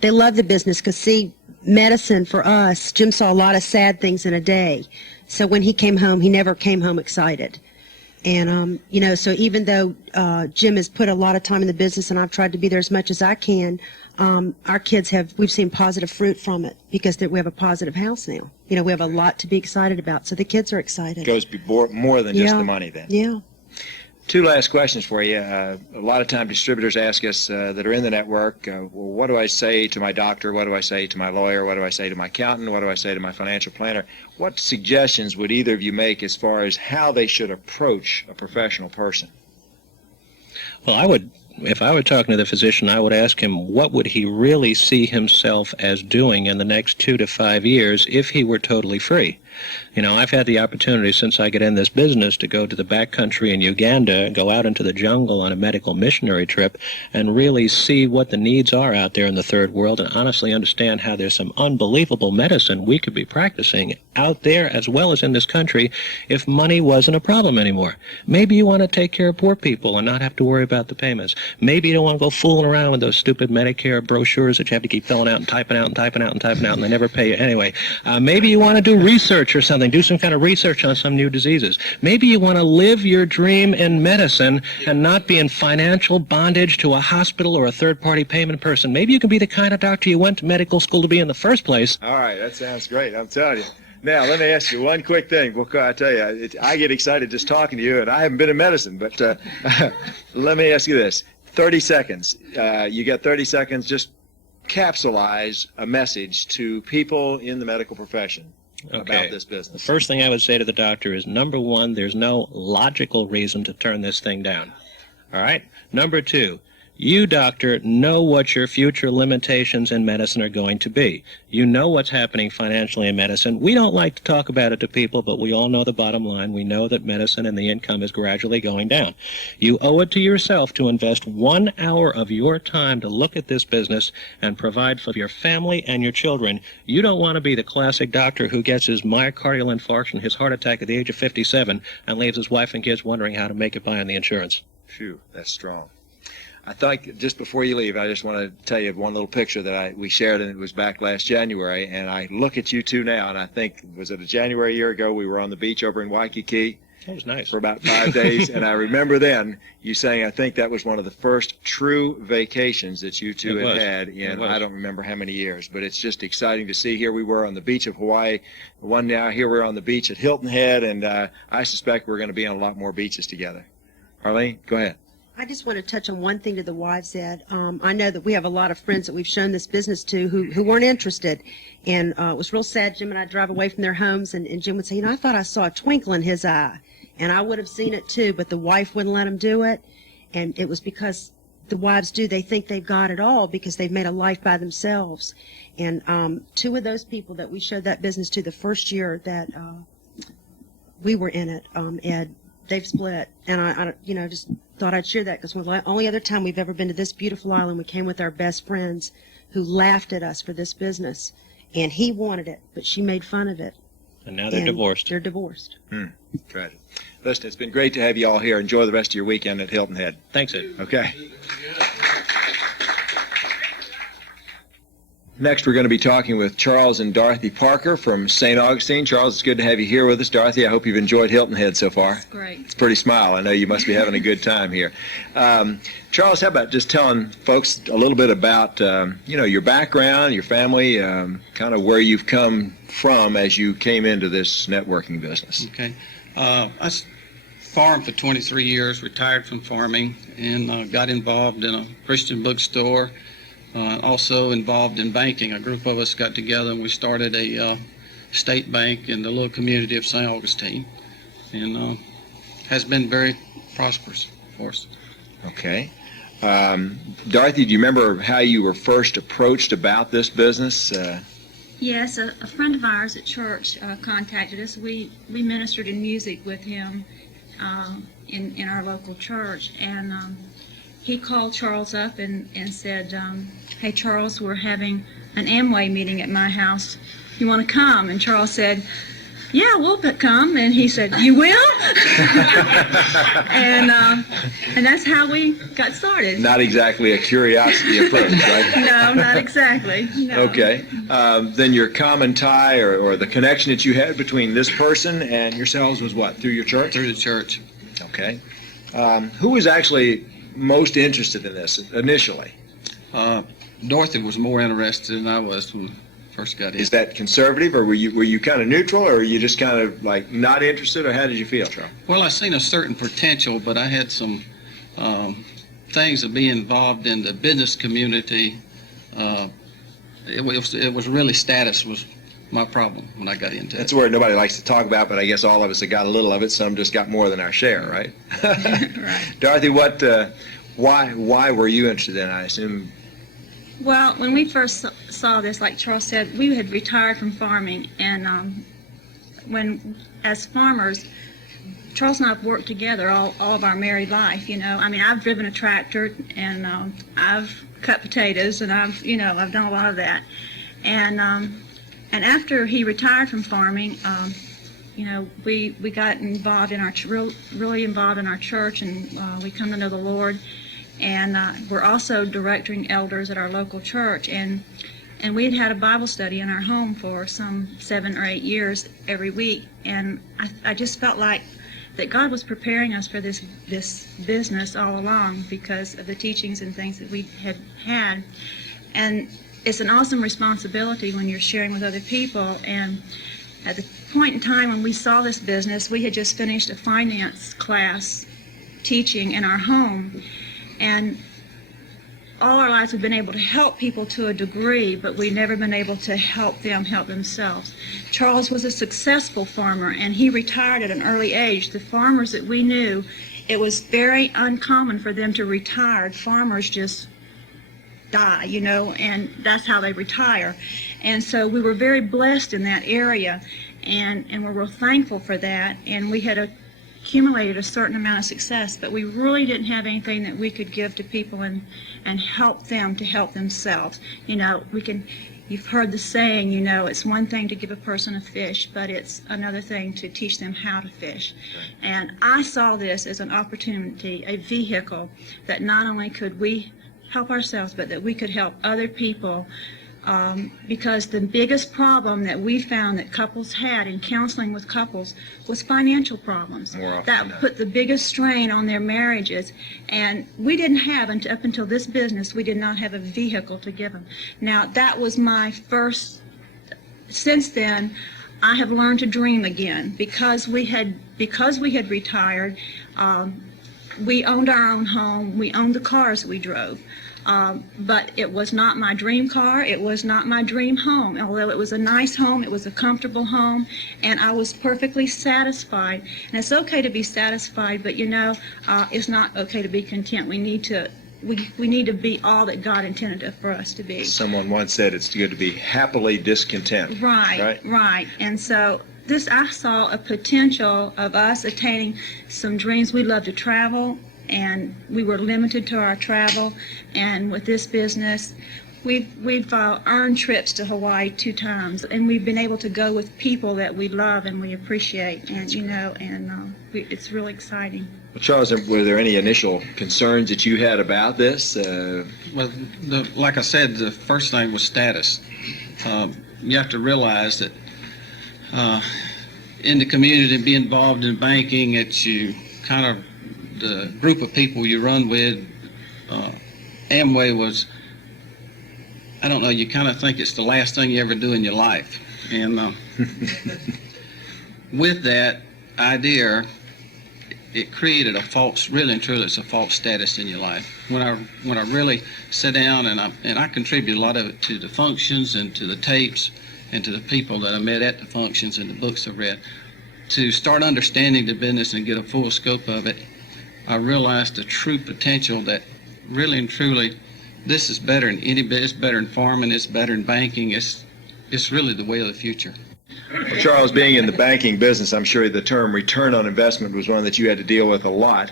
they love the business because, see, medicine for us, Jim saw a lot of sad things in a day. So when he came home, he never came home excited. And, so even though Jim has put a lot of time in the business and I've tried to be there as much as I can, our kids we've seen positive fruit from it because we have a positive house now. We have a lot to be excited about, so the kids are excited. It goes more than just the money then. Yeah. 2 last questions for you. A lot of time distributors ask us that are in the network, well, what do I say to my doctor? What do I say to my lawyer? What do I say to my accountant? What do I say to my financial planner? What suggestions would either of you make as far as how they should approach a professional person? Well, if I were talking to the physician, I would ask him what would he really see himself as doing in the next 2 to 5 years if he were totally free. You know, I've had the opportunity since I got in this business to go to the backcountry in Uganda, go out into the jungle on a medical missionary trip, and really see what the needs are out there in the third world, and honestly understand how there's some unbelievable medicine we could be practicing out there as well as in this country if money wasn't a problem anymore. Maybe you want to take care of poor people and not have to worry about the payments. Maybe you don't want to go fooling around with those stupid Medicare brochures that you have to keep filling out and typing out and typing out and typing out, and they never pay you anyway. Maybe you want to do research or something, do some kind of research on some new diseases. Maybe you want to live your dream in medicine and not be in financial bondage to a hospital or a third-party payment person. Maybe you can be the kind of doctor you went to medical school to be in the first place. All right, that sounds great, I'm telling you. Now, let me ask you one quick thing. Because I tell you, I get excited just talking to you, and I haven't been in medicine, but let me ask you this. 30 seconds. You got 30 seconds. Just capsulize a message to people in the medical profession about this business. The first thing I would say to the doctor is, number one, there's no logical reason to turn this thing down. All right? Number two, you, doctor, know what your future limitations in medicine are going to be. You know what's happening financially in medicine. We don't like to talk about it to people, but we all know the bottom line. We know that medicine and the income is gradually going down. You owe it to yourself to invest 1 hour of your time to look at this business and provide for your family and your children. You don't want to be the classic doctor who gets his myocardial infarction and his heart attack at the age of 57 and leaves his wife and kids wondering how to make it by on the insurance. Phew, that's strong. I think just before you leave, I just want to tell you one little picture that we shared, and it was back last January. And I look at you two now, and I think, was it a January year ago, we were on the beach over in Waikiki? That was nice. For about 5 days. And I remember then you saying, I think that was one of the first true vacations that you two had in, I don't remember how many years. But it's just exciting to see. Here we were on the beach of Hawaii. One now, here we're on the beach at Hilton Head, and I suspect we're going to be on a lot more beaches together. Arlene, go ahead. I just want to touch on one thing to the wives, Ed. I know that we have a lot of friends that we've shown this business to who weren't interested. And it was real sad. Jim and I drive away from their homes, and Jim would say, you know, I thought I saw a twinkle in his eye. And I would have seen it too, but the wife wouldn't let him do it. And it was because the wives do. They think they've got it all because they've made a life by themselves. And two of those people that we showed that business to the first year that we were in it, Ed, they've split. And I just thought I'd share that because the only other time we've ever been to this beautiful island, we came with our best friends who laughed at us for this business. And he wanted it, but she made fun of it. And now they're divorced. They're divorced. Tragic. Listen, it's been great to have you all here. Enjoy the rest of your weekend at Hilton Head. Thanks, Ed. Okay. Next, we're going to be talking with Charles and Dorothy Parker from St. Augustine. Charles, it's good to have you here with us. Dorothy, I hope you've enjoyed Hilton Head so far. That's great. It's a pretty smile. I know you must be having a good time here. Charles, how about just telling folks a little bit about, your background, your family, kind of where you've come from as you came into this networking business. Okay. I farmed for 23 years, retired from farming, and got involved in a Christian bookstore. Also involved in banking. A group of us got together and we started a state bank in the little community of St. Augustine, and has been very prosperous for us. Okay. Dorothy, do you remember how you were first approached about this business? Yes, a friend of ours at church contacted us. We ministered in music with him in our local church, and he called Charles up and said, hey, Charles, we're having an Amway meeting at my house. You want to come? And Charles said, yeah, we'll come. And he said, you will? and that's how we got started. Not exactly a curiosity approach, right? No, not exactly. No. Okay. Then your common tie or the connection that you had between this person and yourselves was what? Through your church? Through the church. Okay. Who was actually most interested in this initially? Dorothy was more interested than I was when we first got in. Is that conservative, or were you kind of neutral, or were you just kind of like not interested, or how did you feel, Charles? Well, I seen a certain potential, but I had some things to be involved in the business community. It was really status was my problem when I got into it. That's where nobody likes to talk about, but I guess all of us have got a little of it. Some just got more than our share, right? Right. Dorothy, why were you interested in it, I assume? Well, when we first saw this, like Charles said, we had retired from farming, and as farmers, Charles and I have worked together all of our married life, you know. I mean, I've driven a tractor, and I've cut potatoes, and I've done a lot of that. And after he retired from farming, we got involved in really involved in our church, and we come to know the Lord. And we're also directing elders at our local church, and we had a Bible study in our home for some 7 or 8 years every week. And I just felt like that God was preparing us for this business all along because of the teachings and things that we had had. And it's an awesome responsibility when you're sharing with other people. And at the point in time when we saw this business, we had just finished a finance class teaching in our home. And all our lives we've been able to help people to a degree, but we've never been able to help them help themselves. Charles was a successful farmer, and he retired at an early age. The farmers that we knew, it was very uncommon for them to retire. Farmers just die, and that's how they retire. And so we were very blessed in that area, and we're real thankful for that. And we had accumulated a certain amount of success, but we really didn't have anything that we could give to people and help them to help themselves. You've heard the saying, it's one thing to give a person a fish, but it's another thing to teach them how to fish. And I saw this as an opportunity, a vehicle that not only could we help ourselves, but that we could help other people. Because the biggest problem that we found that couples had in counseling with couples was financial problems. That put the biggest strain on their marriages. And we didn't have, up until this business, we did not have a vehicle to give them. Now, that was my first. Since then, I have learned to dream again. Because we had retired, we owned our own home, we owned the cars we drove. But it was not my dream car, it was not my dream home. Although it was a nice home, it was a comfortable home, and I was perfectly satisfied. And it's okay to be satisfied, but it's not okay to be content. We need to be all that God intended for us to be. Someone once said it's good to be happily discontent. Right. And so I saw a potential of us attaining some dreams. We love to travel, and we were limited to our travel. And with this business, we've earned trips to Hawaii 2 times, and we've been able to go with people that we love and we appreciate, and it's really exciting. Well, Charles, were there any initial concerns that you had about this? Well, like I said, the first thing was status. You have to realize that in the community, be involved in banking, the group of people you run with, Amway was, I don't know, you kind of think it's the last thing you ever do in your life. And with that idea, it created a false, really and truly, it's a false status in your life. When I really sit down, and I contribute a lot of it to the functions and to the tapes and to the people that I met at the functions and the books I read, to start understanding the business and get a full scope of it, I realized the true potential that really and truly this is better than any business, it's better than farming, it's better than banking, it's really the way of the future. Well, Charles, being in the banking business, I'm sure the term return on investment was one that you had to deal with a lot.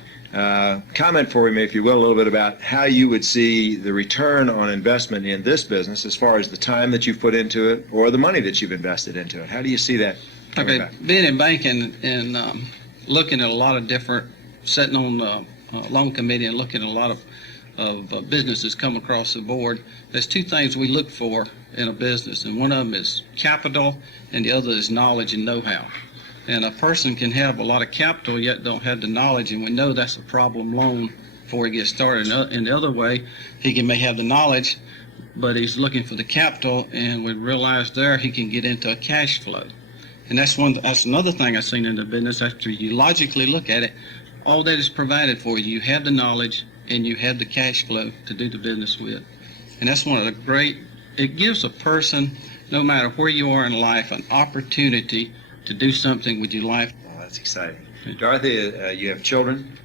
Comment for me, if you will, a little bit about how you would see the return on investment in this business as far as the time that you've put into it or the money that you've invested into it. How do you see that coming back? Being in banking and looking at a lot of different, sitting on the loan committee and looking at a lot of businesses come across the board, there's 2 things we look for in a business, and one of them is capital and the other is knowledge and know-how. And a person can have a lot of capital yet don't have the knowledge, and we know that's a problem loan before he gets started. And the other way, he may have the knowledge, but he's looking for the capital, and we realize there he can get into a cash flow. And that's another thing I've seen in the business. After you logically look at it, all that is provided for you. You have the knowledge and you have the cash flow to do the business with. And that's one of the great, it gives a person, no matter where you are in life, an opportunity to do something with your life. Well, that's exciting. Dorothy, you have children?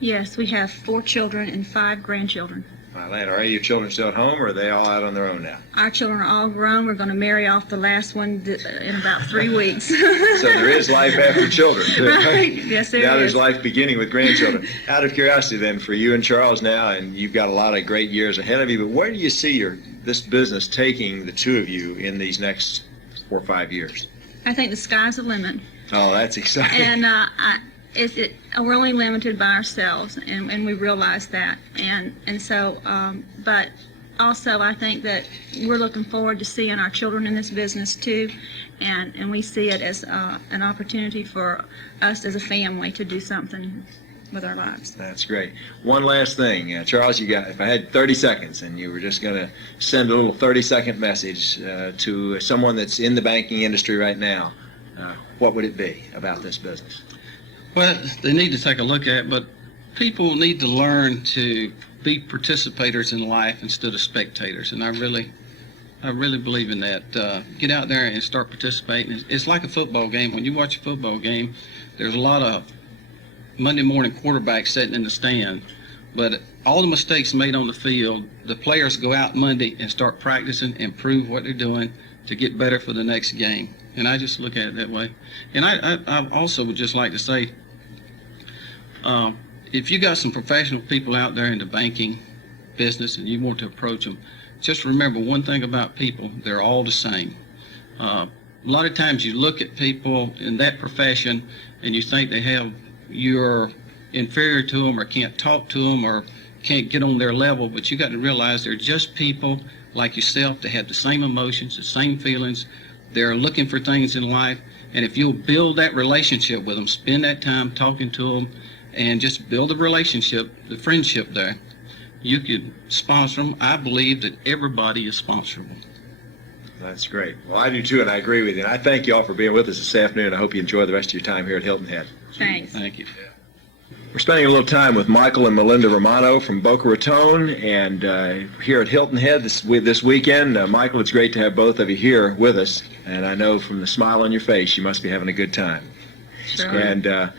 Yes, we have 4 children and 5 grandchildren. Atlanta. Are any of your children still at home, or are they all out on their own now? Our children are all grown. We're going to marry off the last one in about 3 weeks. So there is life after children, too. Right. Yes, there Now is. there's life beginning with grandchildren. Out of curiosity, then, for you and Charles now, and you've got a lot of great years ahead of you, but where do you see this business taking the two of you in these next 4 or 5 years? I think the sky's the limit. Oh, that's exciting. And we're only limited by ourselves, and we realize that. And so, but also I think that we're looking forward to seeing our children in this business too, and we see it as an opportunity for us as a family to do something with our lives. That's great. One last thing, Charles, if I had 30 seconds and you were just going to send a little 30-second message to someone that's in the banking industry right now, what would it be about this business? Well, they need to take a look at it, but people need to learn to be participators in life instead of spectators, and I really believe in that. Get out there and start participating. It's like a football game. When you watch a football game, there's a lot of Monday morning quarterbacks sitting in the stand, but all the mistakes made on the field, the players go out Monday and start practicing, improve what they're doing to get better for the next game. And I just look at it that way. And I also would just like to say, if you got some professional people out there in the banking business and you want to approach them, just remember one thing about people: they're all the same. A lot of times you look at people in that profession and you think you're inferior to them or can't talk to them or can't get on their level, but you got to realize they're just people like yourself. They have the same emotions, the same feelings. They're looking for things in life, and if you'll build that relationship with them, spend that time talking to them, and just build a relationship, the friendship there, you could sponsor them. I believe that everybody is sponsorable. That's great. Well, I do too, and I agree with you. And I thank you all for being with us this afternoon. I hope you enjoy the rest of your time here at Hilton Head. Thanks. Thank you. We're spending a little time with Michael and Melinda Romano from Boca Raton, and here at Hilton Head this weekend. Michael, it's great to have both of you here with us, and I know from the smile on your face you must be having a good time. Sure. And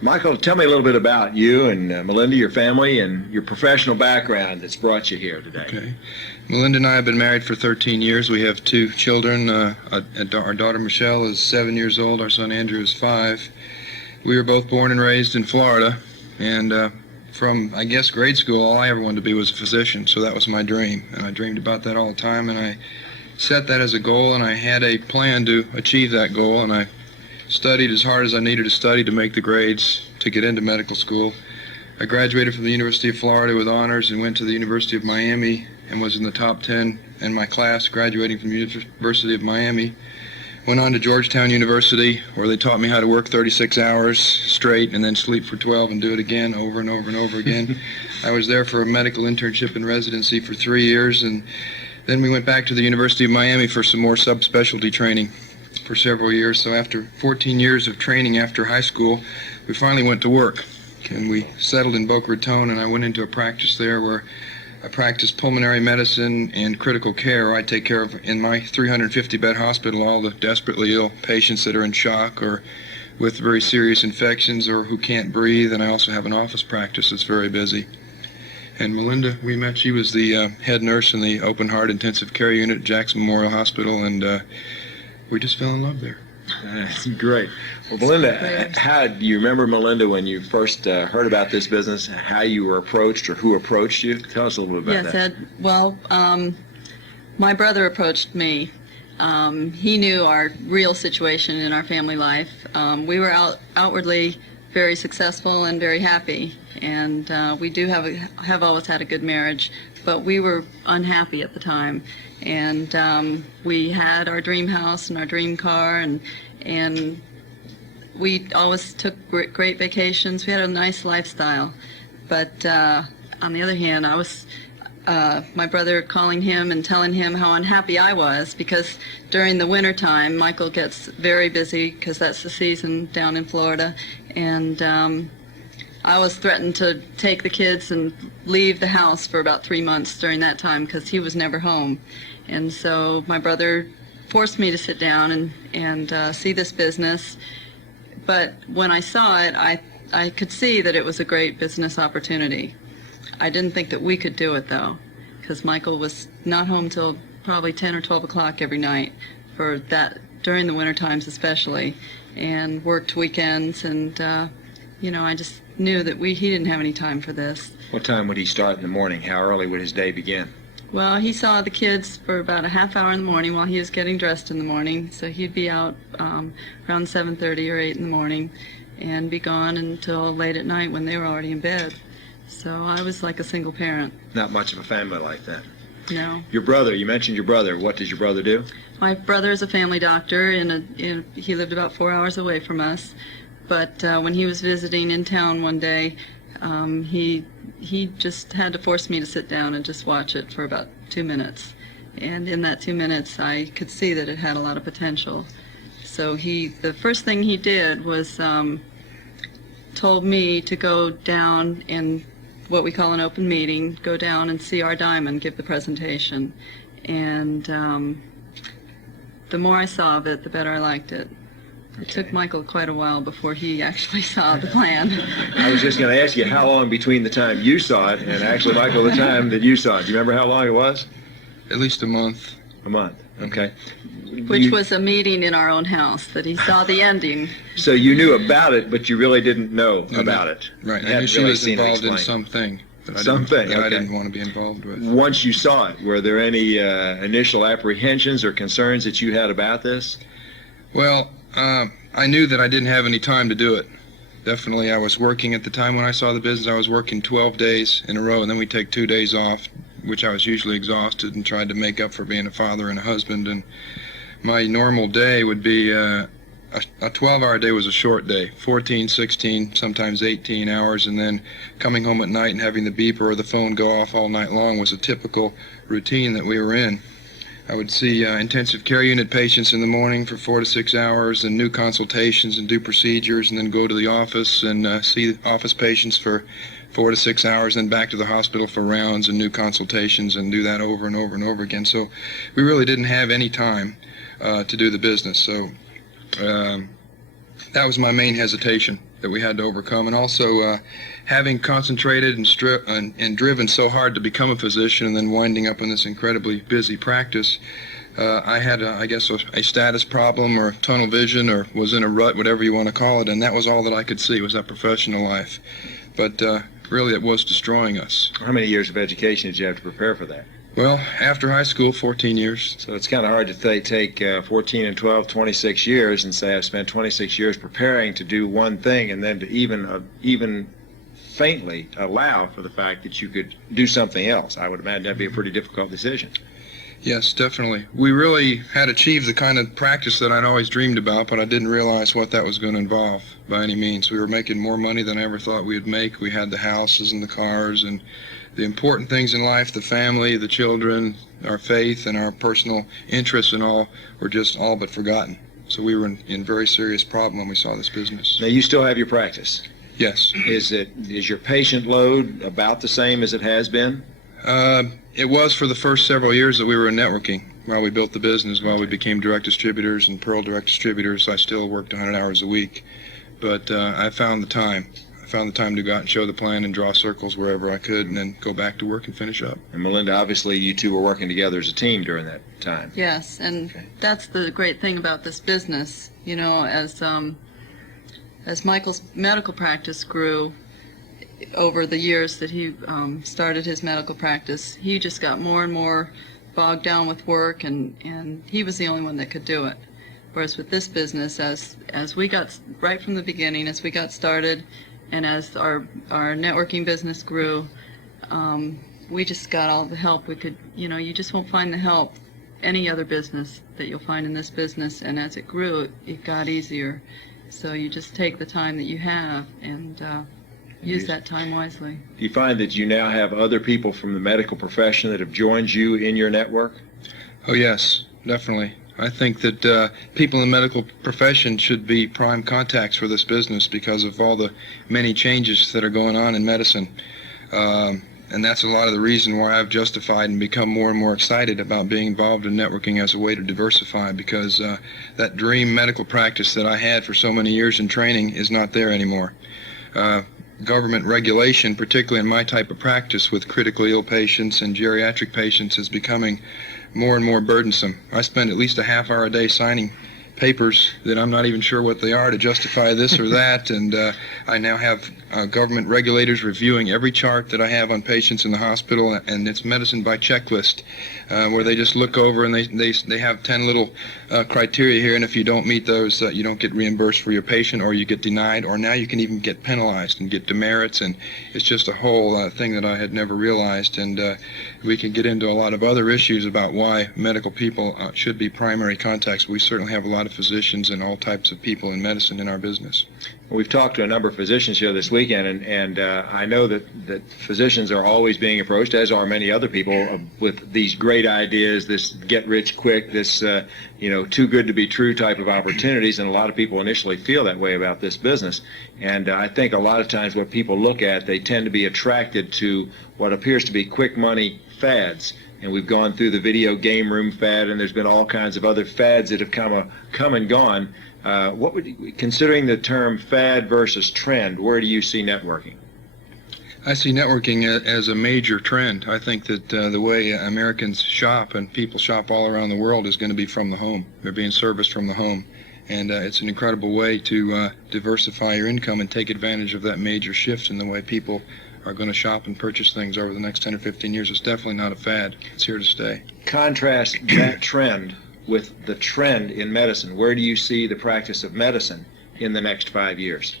Michael, tell me a little bit about you and Melinda, your family, and your professional background that's brought you here today. Okay. Melinda and I have been married for 13 years. We have 2 children. Our daughter Michelle is 7 years old. Our son Andrew is 5. We were both born and raised in Florida, and from, I guess, grade school, all I ever wanted to be was a physician, so that was my dream, and I dreamed about that all the time, and I set that as a goal, and I had a plan to achieve that goal, and I studied as hard as I needed to study to make the grades to get into medical school. I graduated from the University of Florida with honors and went to the University of Miami and was in the top 10 in my class, graduating from the University of Miami. Went on to Georgetown University, where they taught me how to work 36 hours straight and then sleep for 12 and do it again over and over and over again. I was there for a medical internship and residency for 3 years, and then we went back to the University of Miami for some more subspecialty training for several years. So after 14 years of training after high school, we finally went to work, and we settled in Boca Raton, and I went into a practice there where I practice pulmonary medicine and critical care. I take care of, in my 350-bed hospital, all the desperately ill patients that are in shock or with very serious infections or who can't breathe, and I also have an office practice that's very busy. And Melinda, we met, she was the head nurse in the open heart intensive care unit at Jackson Memorial Hospital, and we just fell in love there. That's great. Well, Melinda, how do you remember, Melinda, when you first heard about this business, how you were approached or who approached you? Tell us a little bit about that. Yes, Ed. Well, my brother approached me. He knew our real situation in our family life. We were outwardly very successful and very happy, and we do have always had a good marriage, but we were unhappy at the time. And we had our dream house and our dream car, and we always took great vacations. We had a nice lifestyle. But on the other hand, I was my brother calling him and telling him how unhappy I was, because during the winter time, Michael gets very busy because that's the season down in Florida, and I was threatened to take the kids and leave the house for about 3 months during that time because he was never home. And so my brother forced me to sit down and see this business. But when I saw it, I could see that it was a great business opportunity. I didn't think that we could do it, though, because Michael was not home till probably 10 or 12 o'clock every night for that, during the winter times especially, and worked weekends, and I just knew that he didn't have any time for this. What time would he start in the morning? How early would his day begin? Well, he saw the kids for about a half hour in the morning while he was getting dressed in the morning, so he'd be out around 7:30 or 8 in the morning and be gone until late at night when they were already in bed. So I was like a single parent. Not much of a family like that. No. Your brother, you mentioned your brother. What does your brother do? My brother is a family doctor, he lived about 4 hours away from us. But when he was visiting in town one day, he just had to force me to sit down and just watch it for about 2 minutes. And in that 2 minutes, I could see that it had a lot of potential. So the first thing he did was told me to go down in what we call an open meeting, go down and see our diamond give the presentation. And the more I saw of it, the better I liked it. It took Michael quite a while before he actually saw the plan. I was just going to ask you how long between the time you saw it and actually, Michael, the time that you saw it. Do you remember how long it was? At least a month. A month, okay. Which was a meeting in our own house that he saw the ending. So you knew about it, but you really didn't know about it. Right. You I knew she really was seen it involved in explained. something that Something, I okay. didn't want to be involved with. Once you saw it, were there any initial apprehensions or concerns that you had about this? Well, I knew that I didn't have any time to do it. Definitely, I was working at the time when I saw the business. I was working 12 days in a row, and then we'd take 2 days off, which I was usually exhausted, and tried to make up for being a father and a husband. And my normal day would be a 12-hour day was a short day, 14, 16, sometimes 18 hours, and then coming home at night and having the beeper or the phone go off all night long was a typical routine that we were in. I would see intensive care unit patients in the morning for 4 to 6 hours and new consultations and do procedures, and then go to the office and see office patients for 4 to 6 hours, then back to the hospital for rounds and new consultations, and do that over and over and over again. So we really didn't have any time to do the business. So that was my main hesitation that we had to overcome. And also having concentrated and driven so hard to become a physician and then winding up in this incredibly busy practice, I had, I guess, a status problem or tunnel vision, or was in a rut, whatever you want to call it, and that was all that I could see was that professional life. But really it was destroying us. How many years of education did you have to prepare for that? Well, after high school, 14 years. So it's kind of hard to take 14 and 12, 26 years and say I've spent 26 years preparing to do one thing, and then to even faintly allow for the fact that you could do something else. I would imagine that'd be a pretty difficult decision. Yes, definitely. We really had achieved the kind of practice that I'd always dreamed about, but I didn't realize what that was going to involve by any means. We were making more money than I ever thought we'd make. We had the houses and the cars and the important things in life, the family, the children, our faith, and our personal interests and all were just all but forgotten. So we were in very serious problem when we saw this business. Now, you still have your practice. Yes. Is your patient load about the same as it has been? It was for the first several years that we were in networking. While we built the business, while we became direct distributors and Pearl direct distributors, I still worked 100 hours a week. But I found the time. I found the time to go out and show the plan and draw circles wherever I could, and then go back to work and finish up. And Melinda, obviously you two were working together as a team during that time. Yes, and that's the great thing about this business. You know, as Michael's medical practice grew over the years that he started his medical practice, he just got more and more bogged down with work, and he was the only one that could do it. Whereas with this business, as we got right from the beginning, as we got started, and as our networking business grew, we just got all the help we could. You know, you just won't find the help any other business that you'll find in this business, and as it grew, it got easier. So you just take the time that you have and use that time wisely. Do you find that you now have other people from the medical profession that have joined you in your network? Oh, yes, definitely. I think that people in the medical profession should be prime contacts for this business because of all the many changes that are going on in medicine. And that's a lot of the reason why I've justified and become more and more excited about being involved in networking as a way to diversify, because that dream medical practice that I had for so many years in training is not there anymore. government regulation, particularly in my type of practice with critically ill patients and geriatric patients, is becoming more and more burdensome. I spend at least a half hour a day signing papers that I'm not even sure what they are to justify this or that, and I now have government regulators reviewing every chart that I have on patients in the hospital, and it's medicine by checklist, where they just look over and they have 10 little criteria here, and if you don't meet those, you don't get reimbursed for your patient, or you get denied, or now you can even get penalized and get demerits, and it's just a whole thing that I had never realized, and we can get into a lot of other issues about why medical people should be primary contacts. We certainly have a lot of physicians and all types of people in medicine in our business. We've talked to a number of physicians here this weekend, and I know that physicians are always being approached, as are many other people, with these great ideas, this get-rich-quick, this too good to be true type of opportunities, and a lot of people initially feel that way about this business. And I think a lot of times what people look at, they tend to be attracted to what appears to be quick money fads. And we've gone through the video game room fad, and there's been all kinds of other fads that have come and gone. Considering the term fad versus trend, where do you see networking? I see networking as a major trend. I think that the way Americans shop and people shop all around the world is going to be from the home. They're being serviced from the home. And it's an incredible way to diversify your income and take advantage of that major shift in the way people are going to shop and purchase things over the next 10 or 15 years. It's definitely not a fad. It's here to stay. Contrast that trend with the trend in medicine. Where do you see the practice of medicine in the next 5 years?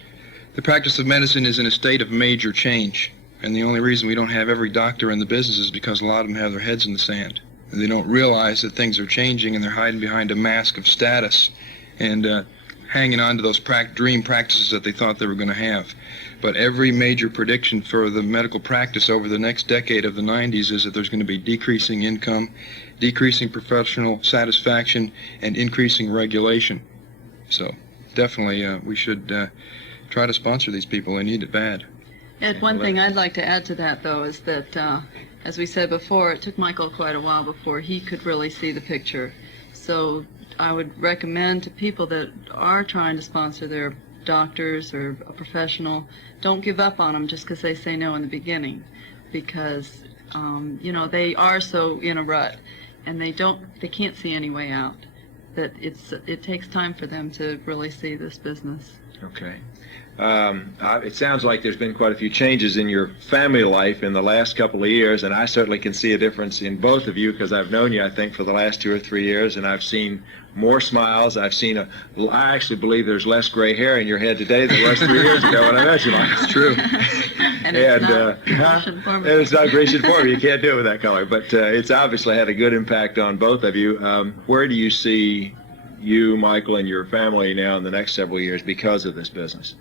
The practice of medicine is in a state of major change, and the only reason we don't have every doctor in the business is because a lot of them have their heads in the sand. They don't realize that things are changing, and they're hiding behind a mask of status and hanging on to those dream practices that they thought they were going to have. But every major prediction for the medical practice over the next decade of the 90s is that there's going to be decreasing income, decreasing professional satisfaction, and increasing regulation. So definitely we should try to sponsor these people. They need it bad. Ed, one thing I'd like to add to that, though, is that, as we said before, it took Michael quite a while before he could really see the picture. So I would recommend to people that are trying to sponsor their doctors or a professional, don't give up on them just because they say no in the beginning, because they are so in a rut, and they can't see any way out. That it takes time for them to really see this business. Okay. It sounds like there's been quite a few changes in your family life in the last couple of years, and I certainly can see a difference in both of you because I've known you, I think, for the last 2 or 3 years, and I've seen more smiles. I actually believe there's less gray hair in your head today than there was 3 years ago when I met you. It's true. And it's not Grecian for me. And it's not Grecian for me. You can't do it with that color. But it's obviously had a good impact on both of you. Where do you see you, Michael, and your family now in the next several years because of this business?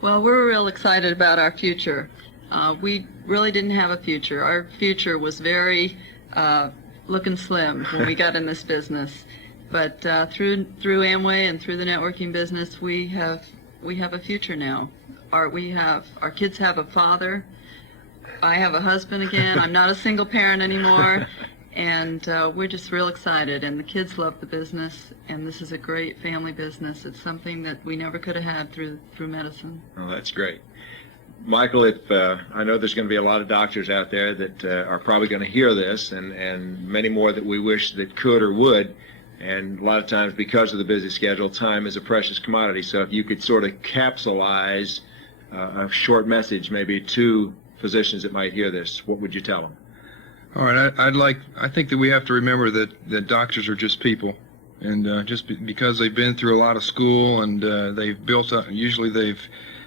Well, we're real excited about our future. We really didn't have a future. Our future was very looking slim when we got in this business. But through Amway and through the networking business, we have a future now. Our kids have a father. I have a husband again. I'm not a single parent anymore. And we're just real excited, and the kids love the business, and this is a great family business. It's something that we never could have had through medicine. Oh, that's great. Michael, I know there's going to be a lot of doctors out there that are probably going to hear this, and many more that we wish that could or would, and a lot of times because of the busy schedule, time is a precious commodity. So if you could sort of capsulize a short message maybe to physicians that might hear this, what would you tell them? All right, I think that we have to remember that doctors are just people, and just because they've been through a lot of school and they've built up, usually they've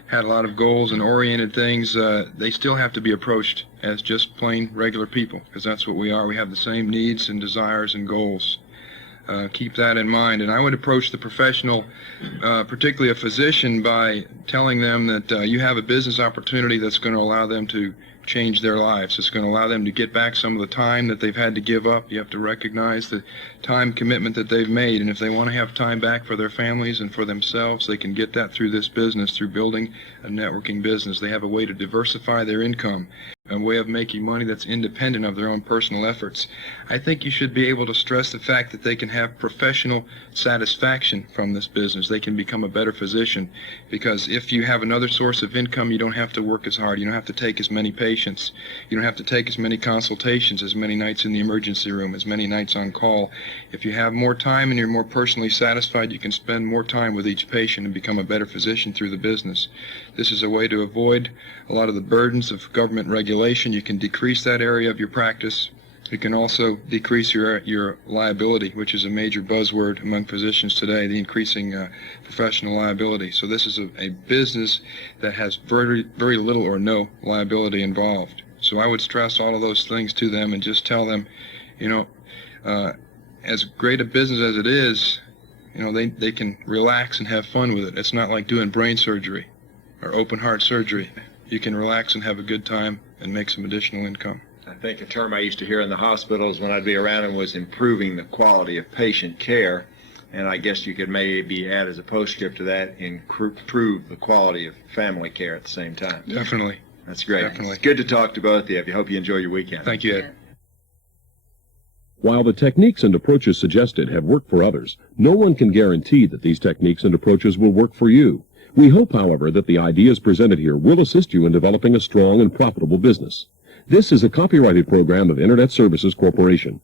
had a lot of goals and oriented things, they still have to be approached as just plain regular people, because that's what we are. We have the same needs and desires and goals. Keep that in mind. And I would approach the professional, particularly a physician, by telling them that you have a business opportunity that's going to allow them to change their lives. It's going to allow them to get back some of the time that they've had to give up. You have to recognize the time commitment that they've made, and if they want to have time back for their families and for themselves, they can get that through this business, through building a networking business. They have a way to diversify their income, a way of making money that's independent of their own personal efforts. I think you should be able to stress the fact that they can have professional satisfaction from this business. They can become a better physician, because if you have another source of income, you don't have to work as hard. You don't have to take as many patients. You don't have to take as many consultations, as many nights in the emergency room, as many nights on call. If you have more time and you're more personally satisfied, you can spend more time with each patient and become a better physician through the business. This is a way to avoid a lot of the burdens of government regulation. You can decrease that area of your practice. You can also decrease your liability, which is a major buzzword among physicians today, the increasing professional liability. So this is a business that has very, very little or no liability involved. So I would stress all of those things to them and just tell them, as great a business as it is, they can relax and have fun with it. It's not like doing brain surgery or open heart surgery. You can relax and have a good time and make some additional income. I think a term I used to hear in the hospitals when I'd be around them was improving the quality of patient care, and I guess you could maybe add as a postscript to that, improve the quality of family care at the same time. Definitely. That's great. Definitely. It's good to talk to both of you. I hope you enjoy your weekend. Thank you, Ed. While the techniques and approaches suggested have worked for others, no one can guarantee that these techniques and approaches will work for you. We hope, however, that the ideas presented here will assist you in developing a strong and profitable business. This is a copyrighted program of Internet Services Corporation.